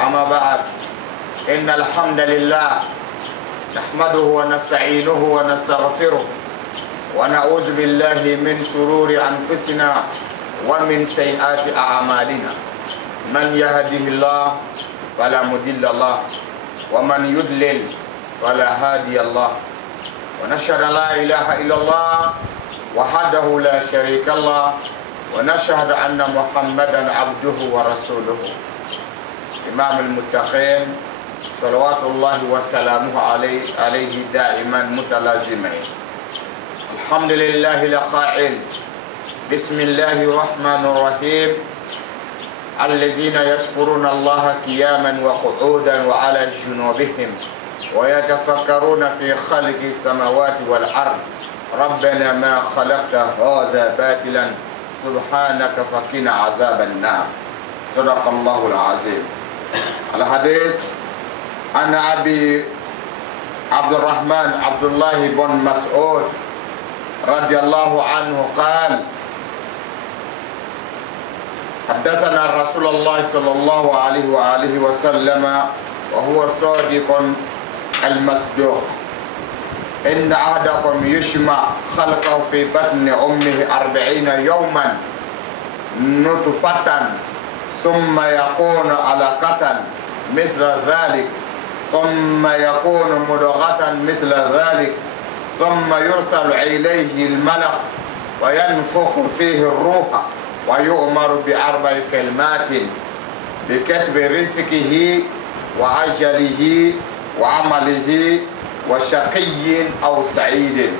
أما بعد إن الحمد لله نحمده ونستعينه ونستغفره ونعوذ بالله من شرور أنفسنا ومن سيئات أعمالنا من يهده الله فلا مضل له ومن يضلل فلا هادي له ونشهد أن لا إله إلا الله وحده لا شريك له ونشهد أن محمدا عبده ورسوله إمام المتقين صلوات الله وسلامه عليه دائما متلازمين. الحمد لله القائل بسم الله الرحمن الرحيم الذين يذكرون الله قياما وقعودا وعلى جنوبهم ويتفكرون في خلق السماوات والأرض ربنا ما خلقت هذا باطلا سبحانك فقنا عذاب النار. صدق الله العظيم. الحديث عن أبي عبد الرحمن عبد الله بن مسعود رضي الله عنه قال حدثنا رسول الله صلى الله عليه وآله وسلم وهو صادق المصدوق إن أحدكم يجمع خلقه في بطن أمه 40 يوما نطفة ثم يكون علقة مثل ذلك ثم يكون مضغة مثل ذلك ثم يرسل إليه الملك وينفخ فيه الروح ويؤمر ب4 كلمات بكتب رزقه وأجله وعمله وشقي أو سعيد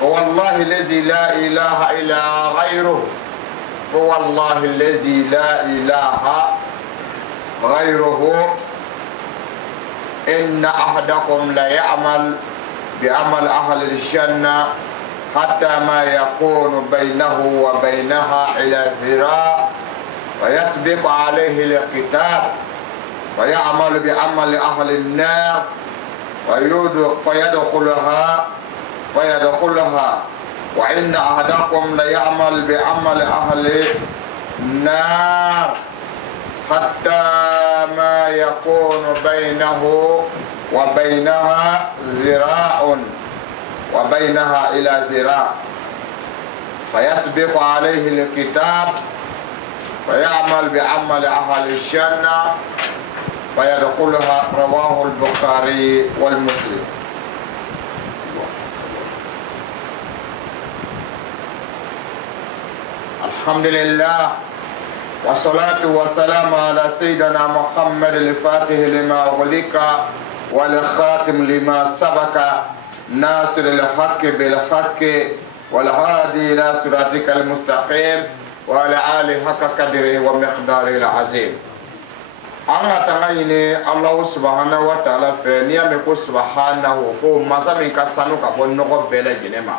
فوالله الذي لا إله إلا غيره فوالله الذي لا إله غيره إن أحدكم لا يعمل بعمل أهل الجنة حتى ما يكون بينه وبينها إلى ذراع ويسبق عليه الكتاب ويعمل بعمل أهل النار فيدخلها وإن أحدكم ليعمل بعمل أهل النار حتى ما يكون بينه وبينها ذراع وبينها إلى ذراع فيسبق عليه الكتاب فيعمل بعمل أهل الجنة فيدخلها. رواه البخاري والمسلم. الحمد لله والصلاة والسلام على سيدنا محمد الفاتح لما أغلق والخاتم لما سبق ناصر الحق بالحق والهادي إلى صراطك المستقيم وعلى آله حق قدره ومقداره العظيم. أنا تغيني الله سبحانه وتعالى في نعمة سبحانه هو مسامي كسانو كبون نقب بلا جنما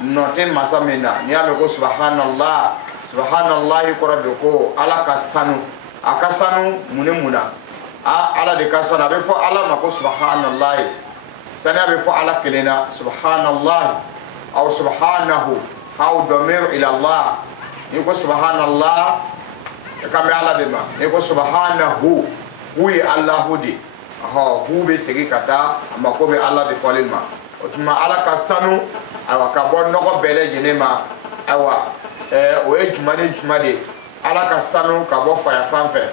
notin masamina ni ame ko subhanallah subhanallah ko rabbi ko ala kasanu akasanu munemuna ala de kasana be fo ala ma ko subhanallah sana be fo ala kelena subhanallah aw subhanahu aw damir ila allah ni ko subhanallah kambe ala de ma ni ko subhanahu huwa allah di hu be segi kata ma ko be ala de folilma otuma ala kasanu awa ka bɔ nɔgɔ bɛɛ lajɛlen ma awa o ye juma ni juma de ala ka sanu ka bɔ faya fan fɛ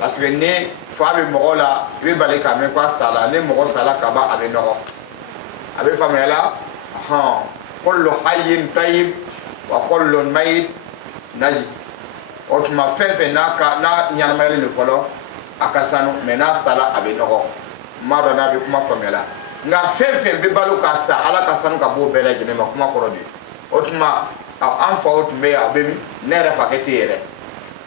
parce que ni fa bɛ mɔgɔ la i bɛ bali ka mɛn ko a sala ni mɔgɔ sala ka ban a bɛ nɔgɔ a bɛ faamuya la kullu hayyin tayyib wa kullu mayyit najis o tuma fɛn fɛn n'a ɲɛnamayalen de fɔlɔ a ka sanu mais n'a sala a bɛ nɔgɔ n m'a dɔn n'a bɛ kuma faamuya la nga fɛn bɛ balo ka sa ala ka sanu ka bɔ bɛɛ lajɛlen ma kuma kɔrɔ de o tuma an fa o tun bɛ yan a bɛ ne yɛrɛ fakɛ tɛ yɛrɛ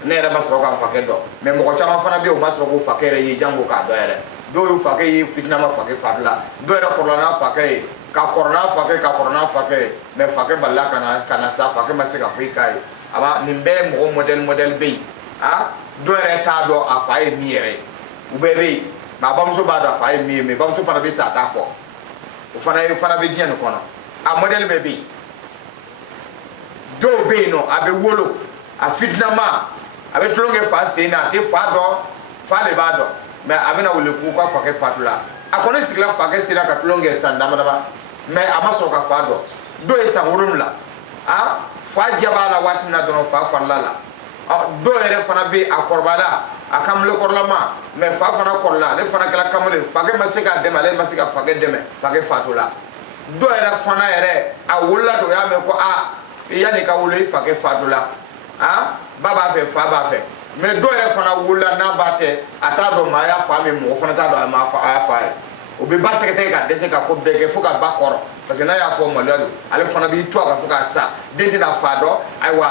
ne yɛrɛ ma sɔrɔ k'a fakɛ dɔn mais mɔgɔ caman fana bɛ yen o ma sɔrɔ k'o fakɛ yɛrɛ ye jango k'a dɔn yɛrɛ dɔw y'u fakɛ ye fitina ma fakɛ fari la dɔw yɛrɛ kɔrɔla n'a fakɛ ye ka kɔrɔ n'a fakɛ ye mais fakɛ balila ka na sa fakɛ ma se ka foyi k'a ye a ba nin bɛɛ mɔgɔ modèle bɛ yen dɔw yɛrɛ t'a dɔn a fa ye min yɛrɛ ye u bɛɛ bɛ yen mais a bamuso b'a dɔn a fa ye min ye mais bamuso fana bɛ sa a t'a fɔ o fana bɛ diɲɛ nin kɔnɔ a modèle bɛɛ bɛ yen dɔw bɛ yen nɔ a bɛ wolo a fitinama a bɛ tulonkɛ fa sen na a tɛ fa dɔn fa de b'a dɔn mais a bɛna wele k'u ka fakɛ fatula a kɔni sigila fakɛ sen na ka tulonkɛ san dama dama mais a ma sɔrɔ ka fa dɔn dɔw ye san 7 fa diya b'a la waati min na dɔrɔn fa farila la dɔw yɛrɛ fana bɛ a kɔrɔbala a kamalen kɔrɔlama mais fa fana kɔrɔla ale fana kɛra kamalen fakɛ ma se k'a dɛmɛ ale ma se ka fakɛ dɛmɛ fakɛ fatula dɔw yɛrɛ fana yɛrɛ a wolola de o y'a mɛn ko yanni ka wolo i fakɛ fatula ba b'a fɛ fa b'a fɛ mais dɔw yɛrɛ fana wolola n'a ba tɛ a t'a dɔn maa y'a fa min mɔgɔ fana t'a dɔn a y'a fa ye o bɛ ba sɛgɛsɛgɛ ka dɛsɛ ka ko bɛɛ kɛ fo ka ba kɔrɔ parce que n'a y'a fɔ maloya don ale fana b'i to a kan fo k'a sa den tɛna fa dɔn ayiwa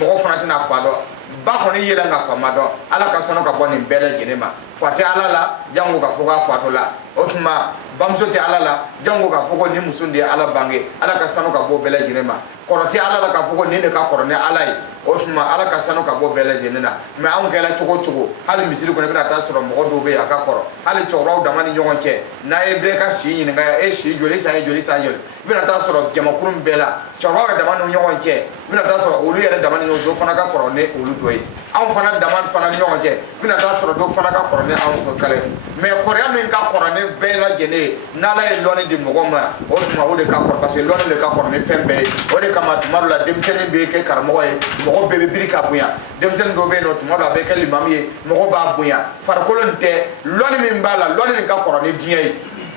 mɔgɔ fana tɛna fa dɔn ba kɔni yɛlɛ ka fa ma dɔn ala ka sɔnna ka bɔ nin bɛɛ lajɛlen ma fa tɛ ala la jango ka fɔ k'a fato la o tuma bamuso tɛ ala la jango ka fɔ ko nin muso de ye ala bange ala ka sanu ka bɔ bɛɛ lajɛlen ma kɔrɔ tɛ ala la ka fɔ ko nin de ka kɔrɔ ni ala ye o tuma ala ka sanu ka bɔ bɛɛ lajɛlen na mais anw kɛra cogo o cogo hali misiri kɔnɔ i bɛna taa sɔrɔ mɔgɔ dɔw bɛ yen a ka kɔrɔ hali cɛkɔrɔbaw dama ni ɲɔgɔn cɛ n'a ye bɛɛ ka si ɲininka e si joli san ye joli san joli i bɛna taa sɔrɔ jamakulu bɛɛ la cɛkɔrɔbaw yɛrɛ dama ni ɲɔgɔn cɛ i bɛna taa sɔrɔ olu yɛrɛ dama ni ɲɔgɔn cɛ o fana ka kɔrɔ ni olu dɔ ye anw fana dama fana ni ɲɔgɔn cɛ i bɛna taa sɔrɔ dɔ fana ka kɔrɔ ni anw kale mais kɔrɔya min ka kɔrɔ ni bɛɛ lajɛlen ye n'ala ye lɔnni di mɔgɔ ma o tuma o de ka kɔrɔ parce que lɔnni de ka kɔrɔ ni fɛn bɛɛ ye o de kama tuma dɔ la denmisɛnnin bɛ kɛ karamɔgɔ ye mɔgɔ bɛɛ bɛ biri ka bonya denmisɛnnin dɔw bɛ yen nɔ tuma dɔ a bɛ kɛ limamu ye mɔgɔ b'a bonya farikolo nin tɛ lɔnni min b'a la lɔnni nin ka kɔrɔ ni diɲɛ ye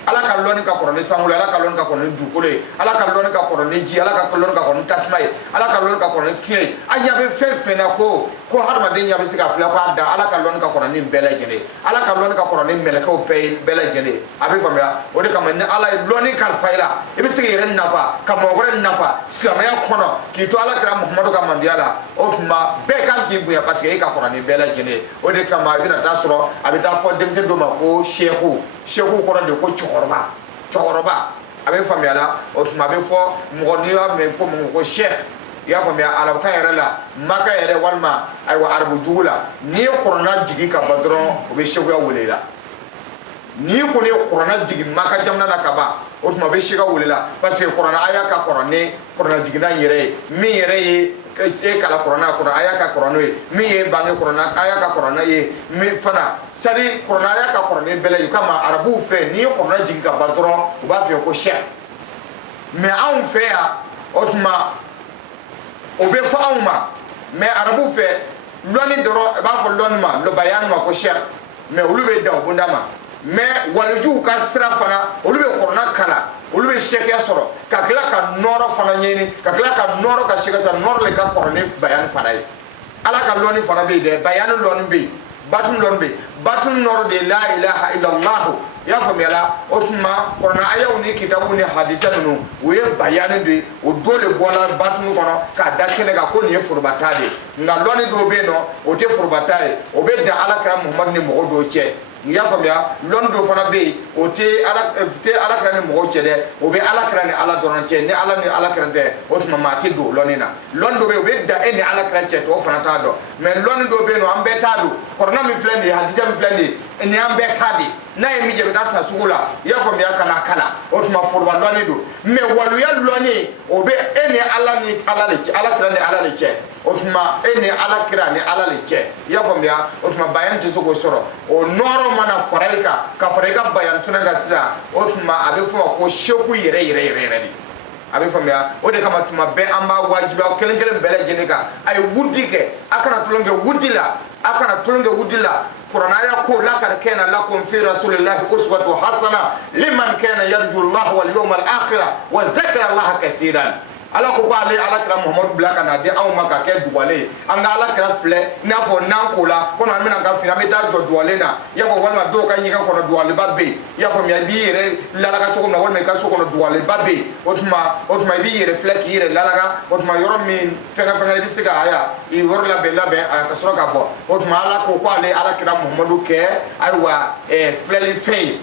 ala ka lɔnni ka kɔrɔ ni sankolo ala ka lɔnni ka kɔrɔ ni dugukolo ye ala ka lɔnni ka kɔrɔ ni ji ala ka lɔnni ka kɔrɔ ni tasuma ye ala ka lɔnni ka kɔrɔ ni fiɲɛ ye a ɲɛ bɛ fɛn fɛn na ko hadamaden ɲɛ bɛ se ka filɛ k'a da ala ka lɔnni ka kɔrɔ ni bɛɛ lajɛlen ala ka lɔnni ka kɔrɔ ni mɛlɛkɛw bɛɛ lajɛlen a bɛ faamuya o de kama ni ala ye lɔnni kalifa i la i bɛ se k'i yɛrɛ nafa ka mɔgɔ wɛrɛ nafa silamɛya kɔnɔ k'i to ala kira muhamadu ka mandiya la o tuma bɛɛ kan k'i bonya parce que e ka kɔrɔ ni bɛɛ lajɛlen o de kama i bɛna taa sɔrɔ a bɛ taa fɔ denmisɛnnin dɔ ma ko seku kɔrɔ de ko cɛkɔrɔba a bɛ faamuya la o tuma a bɛ fɔ mɔgɔ n'i y'a mɛn ko mɔgɔ ko sɛk i y'a faamuya arabukan yɛrɛ la maka yɛrɛ walima ayiwa arabu dugu la n'i ye kɔrɔna jigin ka ban dɔrɔn o bɛ sekuya wele la n'i kɔni ye kɔrɔna jigin maka jamana na ka ban o tuma a bɛ seka wele la parce que kɔrɔna a y'a ka kɔrɔ ni kɔrɔna jiginna yɛrɛ ye min yɛrɛ ye e kala kɔrɔna kɔrɔ a y'a ka kɔrɔ n'o ye min ye bange kɔrɔna a y'a ka kɔrɔ n'a ye min fana sadi kɔrɔna a y'a ka kɔrɔ ni bɛɛ lajɛlen kama arabuw fɛ n'i ye kɔrɔna jigin ka ban dɔrɔn u b'a f'i ye ko sɛk mais anw fɛ yan o tuma o bɛ fɔ anw ma mais arabuw fɛ lɔnni dɔrɔn i b'a fɔ lɔnni ma lɔbayani ma ko sɛk mais olu bɛ dan o bunda ma mais walijuw ka sira fana olu bɛ kɔrɔna kala olu be shekiya soro ka kila ka noro fana nyeni ka kila ka noro ka sheka sa noro le ka korne bayan fana yi ala ka loni fana be de bayan loni be batun noro de la ilaha illallah ya famela otuma korna ayaw ni kitabu ni hadisa nu we bayan de o dole bola batun kono ka dakene ka ko ni furbatade nga loni do be no o te furbatade o be da ala ka muhammad ni mo do che ya famia londo fana be o te ala krani mo chede o be ala krani ala donante ni ala krante o tuma mati do lonina londo be da eni ala krante to fana ta do mais londo be no ambe ta do korna mi flendi hadisa mi flendi ni ambe ta di na e mi je be sa sugula ya famia kana o tuma forba loni do mais walu ya loni o be eni ala ni ala krani ala le che o tuma eni ala krani ala le che ya famia o tuma bayan to so go soro o noro mana faraika ka faraika bayan tunaga sida o tuma abe fo ko sheku yere ni abe famia o de kama tuma be amba wajiba kelen bele jenika ay wudike akana tulonge wudila qur'ana ya ko la kar kana lakum fi rasulillahi uswatu hasana liman kana yarju allah wal yawmal akhir wa zakara allah kaseeran ala ko ale ala kira muhammad blaka na de aw maka ke duwale anga ala kira fle na fo nan ko la ko na mina ga fina meta jo duwale na ya ko walma do ka nyika ko na duwale babbe ya fo mi bi yere lalaga to ko na walma ka so ko na duwale babbe otuma bi yere fle ki yere lalaga otuma yoro min fenga bi siga aya I wor la be ka so ka bo otuma ala ko ale ala kira muhammadu ke aywa fle li fe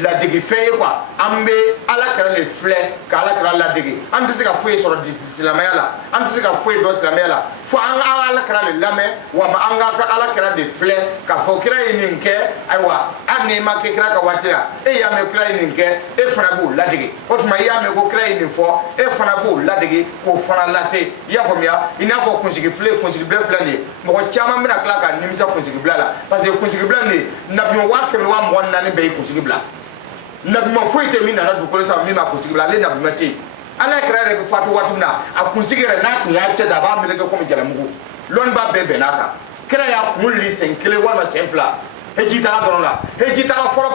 la digi feye quoi ambe ala kara le flé ka ala kara la digi am tisi ka foye soro silamaya la am tisi ka foye do silamaya la fo an ala kara le lame wa ma anga ka ala kara de flé ka fo kira yin ke aywa an ne ma ke kira ka watira e ya me kira yin ke e fana bu la digi o tuma ya me ko kira yin fo e fana bu la digi ko fana lase ya fo miya ina fo kunsigi flé flé ni mo chama mina kala ka nimisa kunsigi blala parce que kunsigi blala ni nabi wa ke wa mo nani be kunsigi blala nabi ma foite min na du ko sa mi ma kunsigi blala le nabi mate ala kira re fatu watuna a kunsigi re na ku ya ce da ba mi le ko mi jala mugo lon ba be benaka kira ya kumuli sen kele wala sen fla heji ta dorona heji ta folo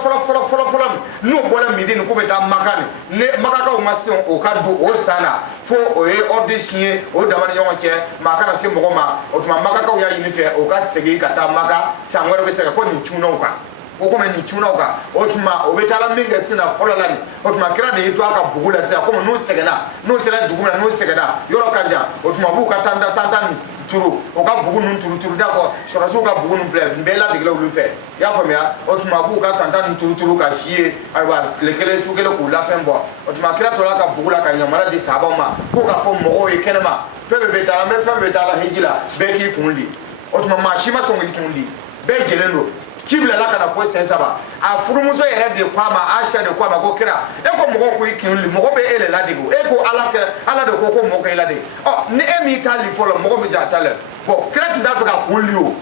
no bola midi ko be ta makani ne makaka o masion o ka do o sana fo o e audition o da mani yon che makana se mo ma o tuma makaka o ya yini fe o ka segi ka ta maka sangwero be se ko ni chuno ka o ko ni chuno ka o tuma o be tala minga tina folo lani o tuma kira de to aka bugula se ko no segena no sela duguna no segena yoro kanja o tuma bu ka tanda ni turu o ka bugu nun turu dako soraso ka bugu nun fleur mbela de glo fe ya famia o tuma bu ka tanta nun turu ka shie aywa lekele su kele ko la fembo o tuma kira to la ka bugu la ka nyamara di sabo ma ko ka fo mo e kenema febe betala me febe betala hejila be ki kundi o tuma ma shima so ngi kundi be jelendo kibla la kana fo sensaba a furumuso yere de kwa ma asha de kwa ma ko kira e ko mo ko ikinli mo ko be ele la digo e ko ala de ko mo ko ila de oh ni e mi tali fo lo mo ko be ja tale bo kira tinda fa ka kunli o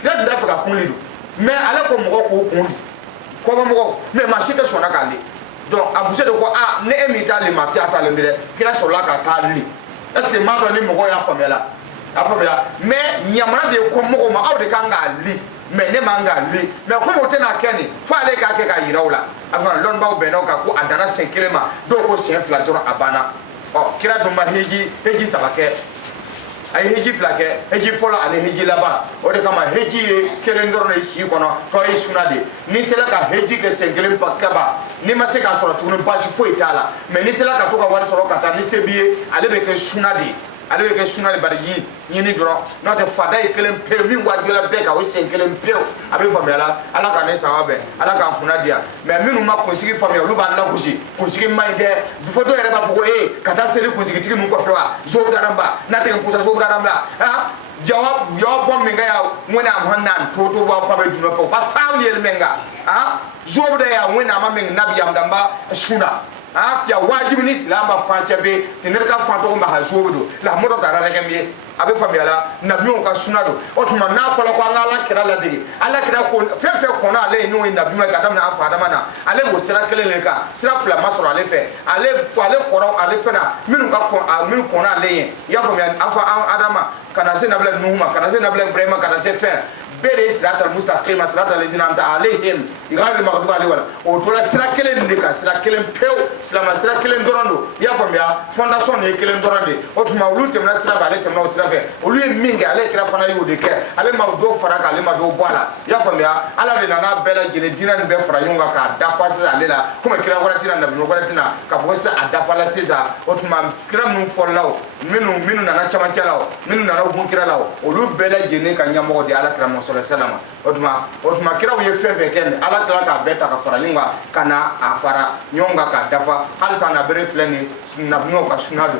kira tinda fa ka kunli do mais ala ko mo ko kunli ko mo ko mais ma shita sona ka le donc abuse de ko ni e mi tali ma ti atale mbere kira so la ka tali est ce que ma do ni mo ko ya famela mais nyamara de ko mo ko ma aw de kan ga li mais ne manga lui mais comme on tena keni fa ale ka ke ka yirawla avant lon baw be no ka ko adana senkelema do ko sen flator abana oh kira do ma heji sabake ay heji flake heji folo ale heji laba o de kama heji kelendoro na isi kono to ay sunade ni sela ka heji ke senkelem pakaba ni ma se ka soro tunu bashi fo itala mais ni sela ka to ka wari soro kata ni sebie ale be ke sunade ale be ke sunale bari yini doro no te fada e kelem pe mi wajola be ka o sen kelem pe abe famela ala ka ne sawabe ala ka kuna dia mais minu ma konsigi famela lu ba na kushi konsigi mai de du foto yere ba fugo kata sele konsigi tigi nu ko fewa zobra ramba na te ko zobra ramba ha jawab yo bom mi nga ya wona am hannan toto wa pa be duna pa fawli el menga ha zobra ya wona ma men nabi am damba suna ah tia wajibi ni islam ba fanche be tinir ka fanto ba ha zobudo la modo ta rara kemie abe famela na bi on ka sunado o tuma na fala ko ala kira la digi ala kira ko fefe ko na ale no na bi ma ka dam na afa dama na ale mo sira kelele ka sira fla masoro ale fe ale koro ale fe na minu ka ko minu ko na ale ya famela afa adama kana se na bla nuhuma kana se na bla ibrahima kana se fe bere siratal mustaqim siratal ladzina amta alaihim igari maghdub alaihi wala o tola sira kelen ndika sira kelen pew silama sira kelen dorando ya fambia fondation ne kelen dorande o tuma ulu temna sira ba ale temna sira fe ulu ye minga ale kira fana yude ke ale ma do faraka ale ma do boala ya fambia ala de nana bela jine dina be fara yunga ka dafa sira ale la kuma kira wala tina nabi wala tina ka fo sira adafa la sisa o tuma kira mun follaw minu nana chama chalao minu nana bun kira law olu bela jine ka nyamo de ala kira mo sallallahu alaihi wasallam o tuma kira ye fefe ken ala kila ka beta ka fara yunga kana afara nyonga ka dafa hal tana bere fleni nabi ka sunado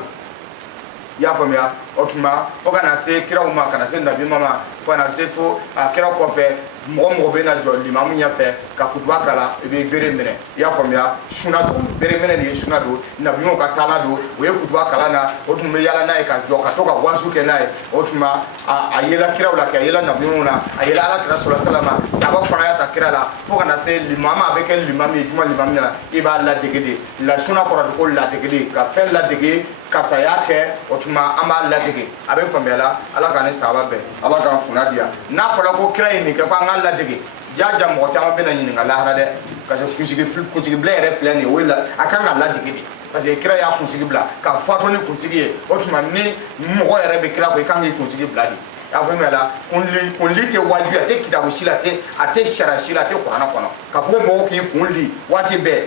ya famiya o tuma fo kana se kira uma kana se nabi mama fo na se fo kira ko fe mo be na jɔ limamu ɲɛ fɛ ka kutuba kala i bɛ bere minɛ i y'a faamuya suna don bere minɛ nin ye suna don nabiɲumanw ka taala don o ye kutuba kala na o tun bɛ yala n'a ye ka jɔ ka to ka warisu kɛ n'a ye o tuma a yela kiraw la k'a yela nabiɲumanw na a yela ala kira sɔrɔ salama sahaba fana y'a ta kira la fo kana se limama a bɛ kɛ limamu ye juma limamu la i b'a ladege de la suna kɔrɔ de ko ladege de ka fɛn ladege karisa y'a kɛ o tuma an b'a ladege a bɛ faamuya la ala k'an ni sahaba bɛn ala k'an kunna diya n'a fɔra ko kira ye nin kɛ ko an ka ladege jaja mɔgɔ caman bɛna ɲininka lahara dɛ parce que kunsigi bila yɛrɛ filɛ nin ye o ye a kan ka ladege de parce que kira y'a kunsigi bila ka fatu ni kunsigi ye o tuma ni mɔgɔ yɛrɛ bɛ kira ko i kan k'i kunsigi bila de y'a faamuya la kunli tɛ wajibi a tɛ kitabu si la a tɛ sariya si la a tɛ kuranɛ kɔnɔ ka fɔ mɔgɔw k'i kunli waati bɛɛ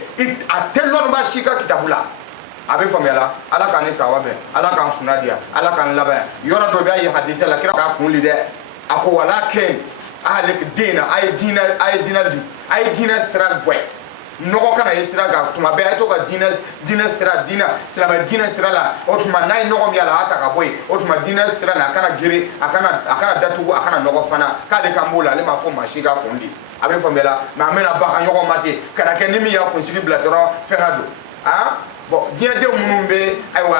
a tɛ lɔnniba si ka kitabu la a bɛ faamuya la ala k'an ni sahaba bɛn ala k'an kunna diya ala k'an labɛn yɔrɔ dɔ bɛ a ye hadisa la kira k'a kunli dɛ a ko wala kɛ ahalik dina ay dina li ay dina sira gwe nɔgɔ kana ye sira ga tuma bɛɛ ay to ka dina sira silama dina sira la o tuma n'a ye nɔgɔ min y'a la a ta ka bɔ yen o tuma dina sira la a kana gere a kana datugu a kana nɔgɔ fana k'ale kan b'o la ale m'a fɔ maa si ka kun di a bɛ faamuya la mais an bɛna baga ɲɔgɔn ma ten kana kɛ ni min y'a kunsigi bila dɔrɔn fɛngɛ don ah bon diɲɛdenw minnu bɛ ayiwa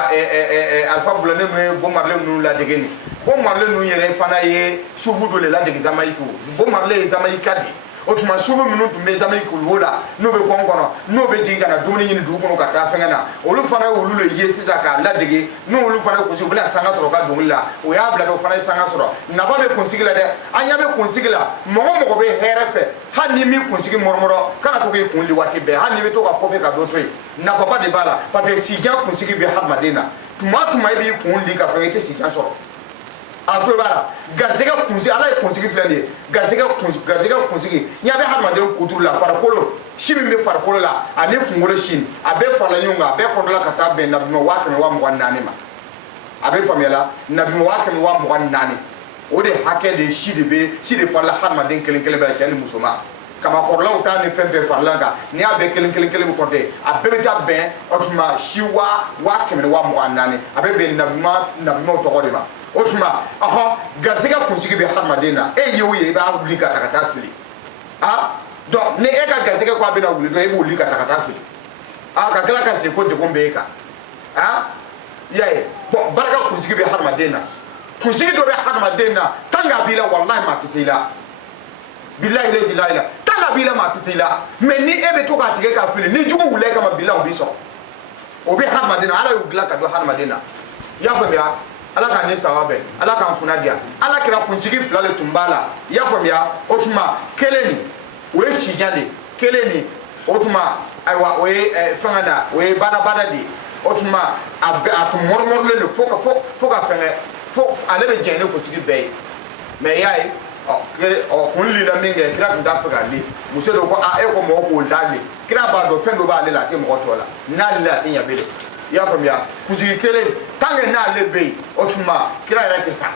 alifa bulon ne ninnu ye Bob Marley ninnu ladege nin Bob Marley ninnu yɛrɛ fana ye sufu dɔ de ladege Jamaïque Bob Marley ye Jamaïcain de o tuma sufu minnu tun bɛ Jamaïque wo la n'o bɛ kɔn kɔnɔ n'o bɛ jigin ka na dumuni ɲini dugu kɔnɔ ka taa fɛngɛ na olu fana ye olu le ye sisan k'a ladege n'olu fana ye kunsigi u bɛna sanga sɔrɔ u ka dɔnkili la o y'a bila o fana ye sanga sɔrɔ nafa bɛ kunsigi la dɛ an ɲɛ bɛ kunsigi la mɔgɔ bɛ hɛrɛ fɛ hali ni min kunsigi mɔrɔmɔrɔ kana to k'i kunli waati bɛɛ hali n'i bɛ to ka kɔfɛ ka dɔ to yen nafaba de b'a la parce que sijan kunsigi bɛ hadamaden na tuma i b'i kunli ka fɛ i tɛ sijan sɔrɔ a to b'a la garisɛgɛ kunsigi ala ye kunsigi filɛ nin ye garisɛgɛ kunsigi n'i y'a bɛ hadamaden kuturu la farikolo si min bɛ farikolo la ani kunkolo si a bɛɛ farala ɲɔgɔn kan a bɛɛ kɔnɔla ka taa bɛn nabima 124 ma a bɛ faamuya la nabima 124 o de hakɛ de si de farala hadamaden kelen kelen bɛɛ cɛ ni muso ma kamakɔrɔlaw ta ni fɛn fɛn farala kan n'i y'a bɛɛ kelen kelen bɛ kɔrɔtɛ a bɛɛ bɛ taa bɛn o tuma si 124 a bɛ bɛn nabimaw tɔgɔ de ma o tuma garisɛgɛ kunsigi bɛ hadamaden na e ye o ye i b'a wuli ka taa fili donc ni e ka garisɛgɛ ko a bɛna wuli dɔrɔn e b'o wuli ka taa fili ka tila ka segin ko degun bɛ e kan i y'a ye bon barika kunsigi bɛ hadamaden na kunsigi dɔ bɛ hadamaden na tant que a b'i la walahi maa tɛ se i la bilahi lezi la ila tant que a b'i la maa tɛ se i la mais ni e bɛ to k'a tigɛ ka fili ni jugu wulila e kama bilahi o b'i sɔrɔ o bɛ hadamaden na ala y'o dilan ka don hadamaden na i y'a faamuya ala k'an ni sahaba bɛn ala k'an kunna diya ala kɛra kunsigi fila de tun b'a la i y'a faamuya o tuma kelen nin o ye sijan de kelen nin o tuma ayiwa o ye fɛngɛ na o ye badabada de o tuma a tun mɔrɔmɔrɔlen don fo ka fɛngɛ fo ale bɛ jɛn ni kunsigi bɛɛ ye mais i y'a ye kun lila min kɛ kira tun t'a fɛ k'a li muso dɔ ko e ko mɔgɔ k'o da li kira b'a dɔn fɛn dɔ b'ale la a tɛ mɔgɔ tɔ la n'ale la a tɛ ɲɛ bilen i y'a faamuya kunsigi kelen tant que n'ale bɛ yen o tuma kira yɛrɛ tɛ sa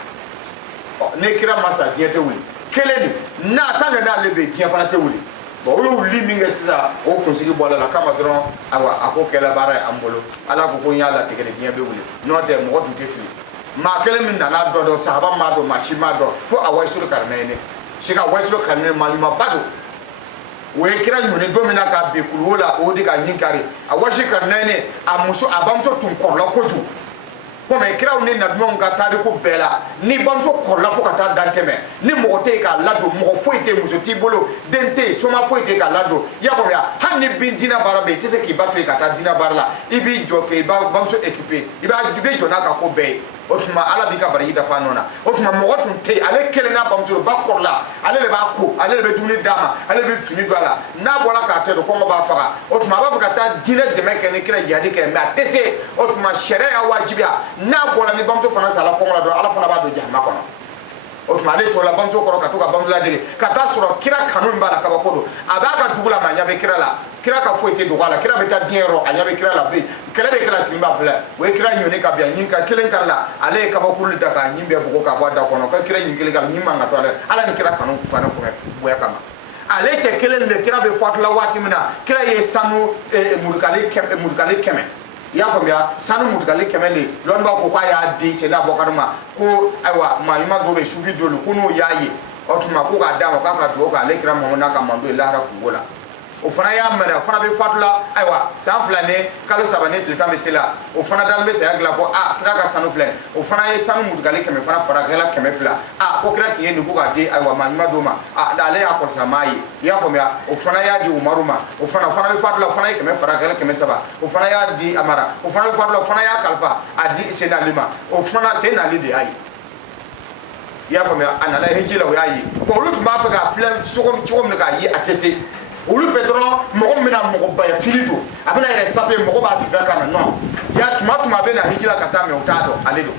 ni kira ma sa diɲɛ tɛ wuli kelen nin tant que n'ale bɛ yen diɲɛ fana tɛ wuli bon o ye wuli min kɛ sisan o kunsigi bɔra la kama dɔrɔn ayiwa a ko kɛla baara ye an bolo ala ko n y'a latigɛ de diɲɛ bɛ wuli n'o tɛ mɔgɔ tun tɛ fili maa kelen min nana dɔn sahaba m'a dɔn maa si m'a dɔn fo a Wayisulu Karinɛ ye si ka Wayisulu Karinɛ maa ɲumanba don o ye kira ɲɔni don min na ka bin kuluwo la o de ka ɲin kari a Wayisulu Karinɛ a bamuso tun kɔrɔla kojugu komi kiraw ni nabiɲumanw ka tariku bɛɛ la ni bamuso kɔrɔla fo ka taa dan tɛmɛ ni mɔgɔ tɛ yen k'a ladon mɔgɔ foyi tɛ yen muso t'i bolo den tɛ yen soma foyi tɛ yen k'a ladon i y'a faamuya hali ni bin diinɛ baara bɛ yen i tɛ se k'i ba to yen ka taa diinɛ baara la i b'i jɔ k'i bamuso équipé i bɛ jɔ n'a ka ko bɛɛ ye o tuma ala bi ka bari da fa nona o tuma mo tun te ale kelen na bamuso ba korla ale le ba ko ale le be dumuni dama ale be fini do ala na bola ka te do ko ba faga o tuma ba faga ta dine de meke ni kira yadi ke ma tese o tuma sharia wajibiya na bola ni bamuso fana sala ko la do ala fana ba do jahma kono o tuma ale to la bamuso koro ka to ka bamuso la dege ka ta soro kira kanun ba la ka ba ko do abaka dugula ma nya be kira la kira ka foite do ala kira be ta diero anya be kira la be kala be kala simba fla we kira nyone ka bia nyinka kelen kala ale ka ba kurul ta ka nyimbe bugo ka bwada kono ka kira nyinkele ka nyimma nga to ala ni kira kanun ko na ko boya kama ale che kelen le kira be fatla wati mina kira ye sanu murkale keme ya famia sanu murkale keme le lon ba ko kwa ya di che na bokaruma ko aiwa ma yuma do be shufi do lu kuno yayi o tuma ko ka dama ka do ka le kira mo na ka mando la ra ku gola o fana ya mara fana be fatula aiwa san flane kalo sabane tilta mesela o fana dal be saya gla ko kira ka sanu flane o fana ye sanu mudgale keme fana fara gela keme fla ko kira tiye ni ko ka de aiwa ma nyima doma dale ya ko samai ya fo ya o fana ya di umaruma o fana be fatula fana ye keme fara gela keme saba o fana ya di amara o fana be fatula fana ya kalfa adi sena lima o fana sena lide ai ya fo ya anana hejila o yayi ko lutu ma fa ga flane sogom ne ga yi atese olu fe dɔrɔn mɔgɔ mina mɔgɔ baya fili do a bɛna yɛrɛ sape mɔgɔ b'a fibɛ kana non ja tuma bɛ na hiji la ka taa mɛ o t'a dɔn ale do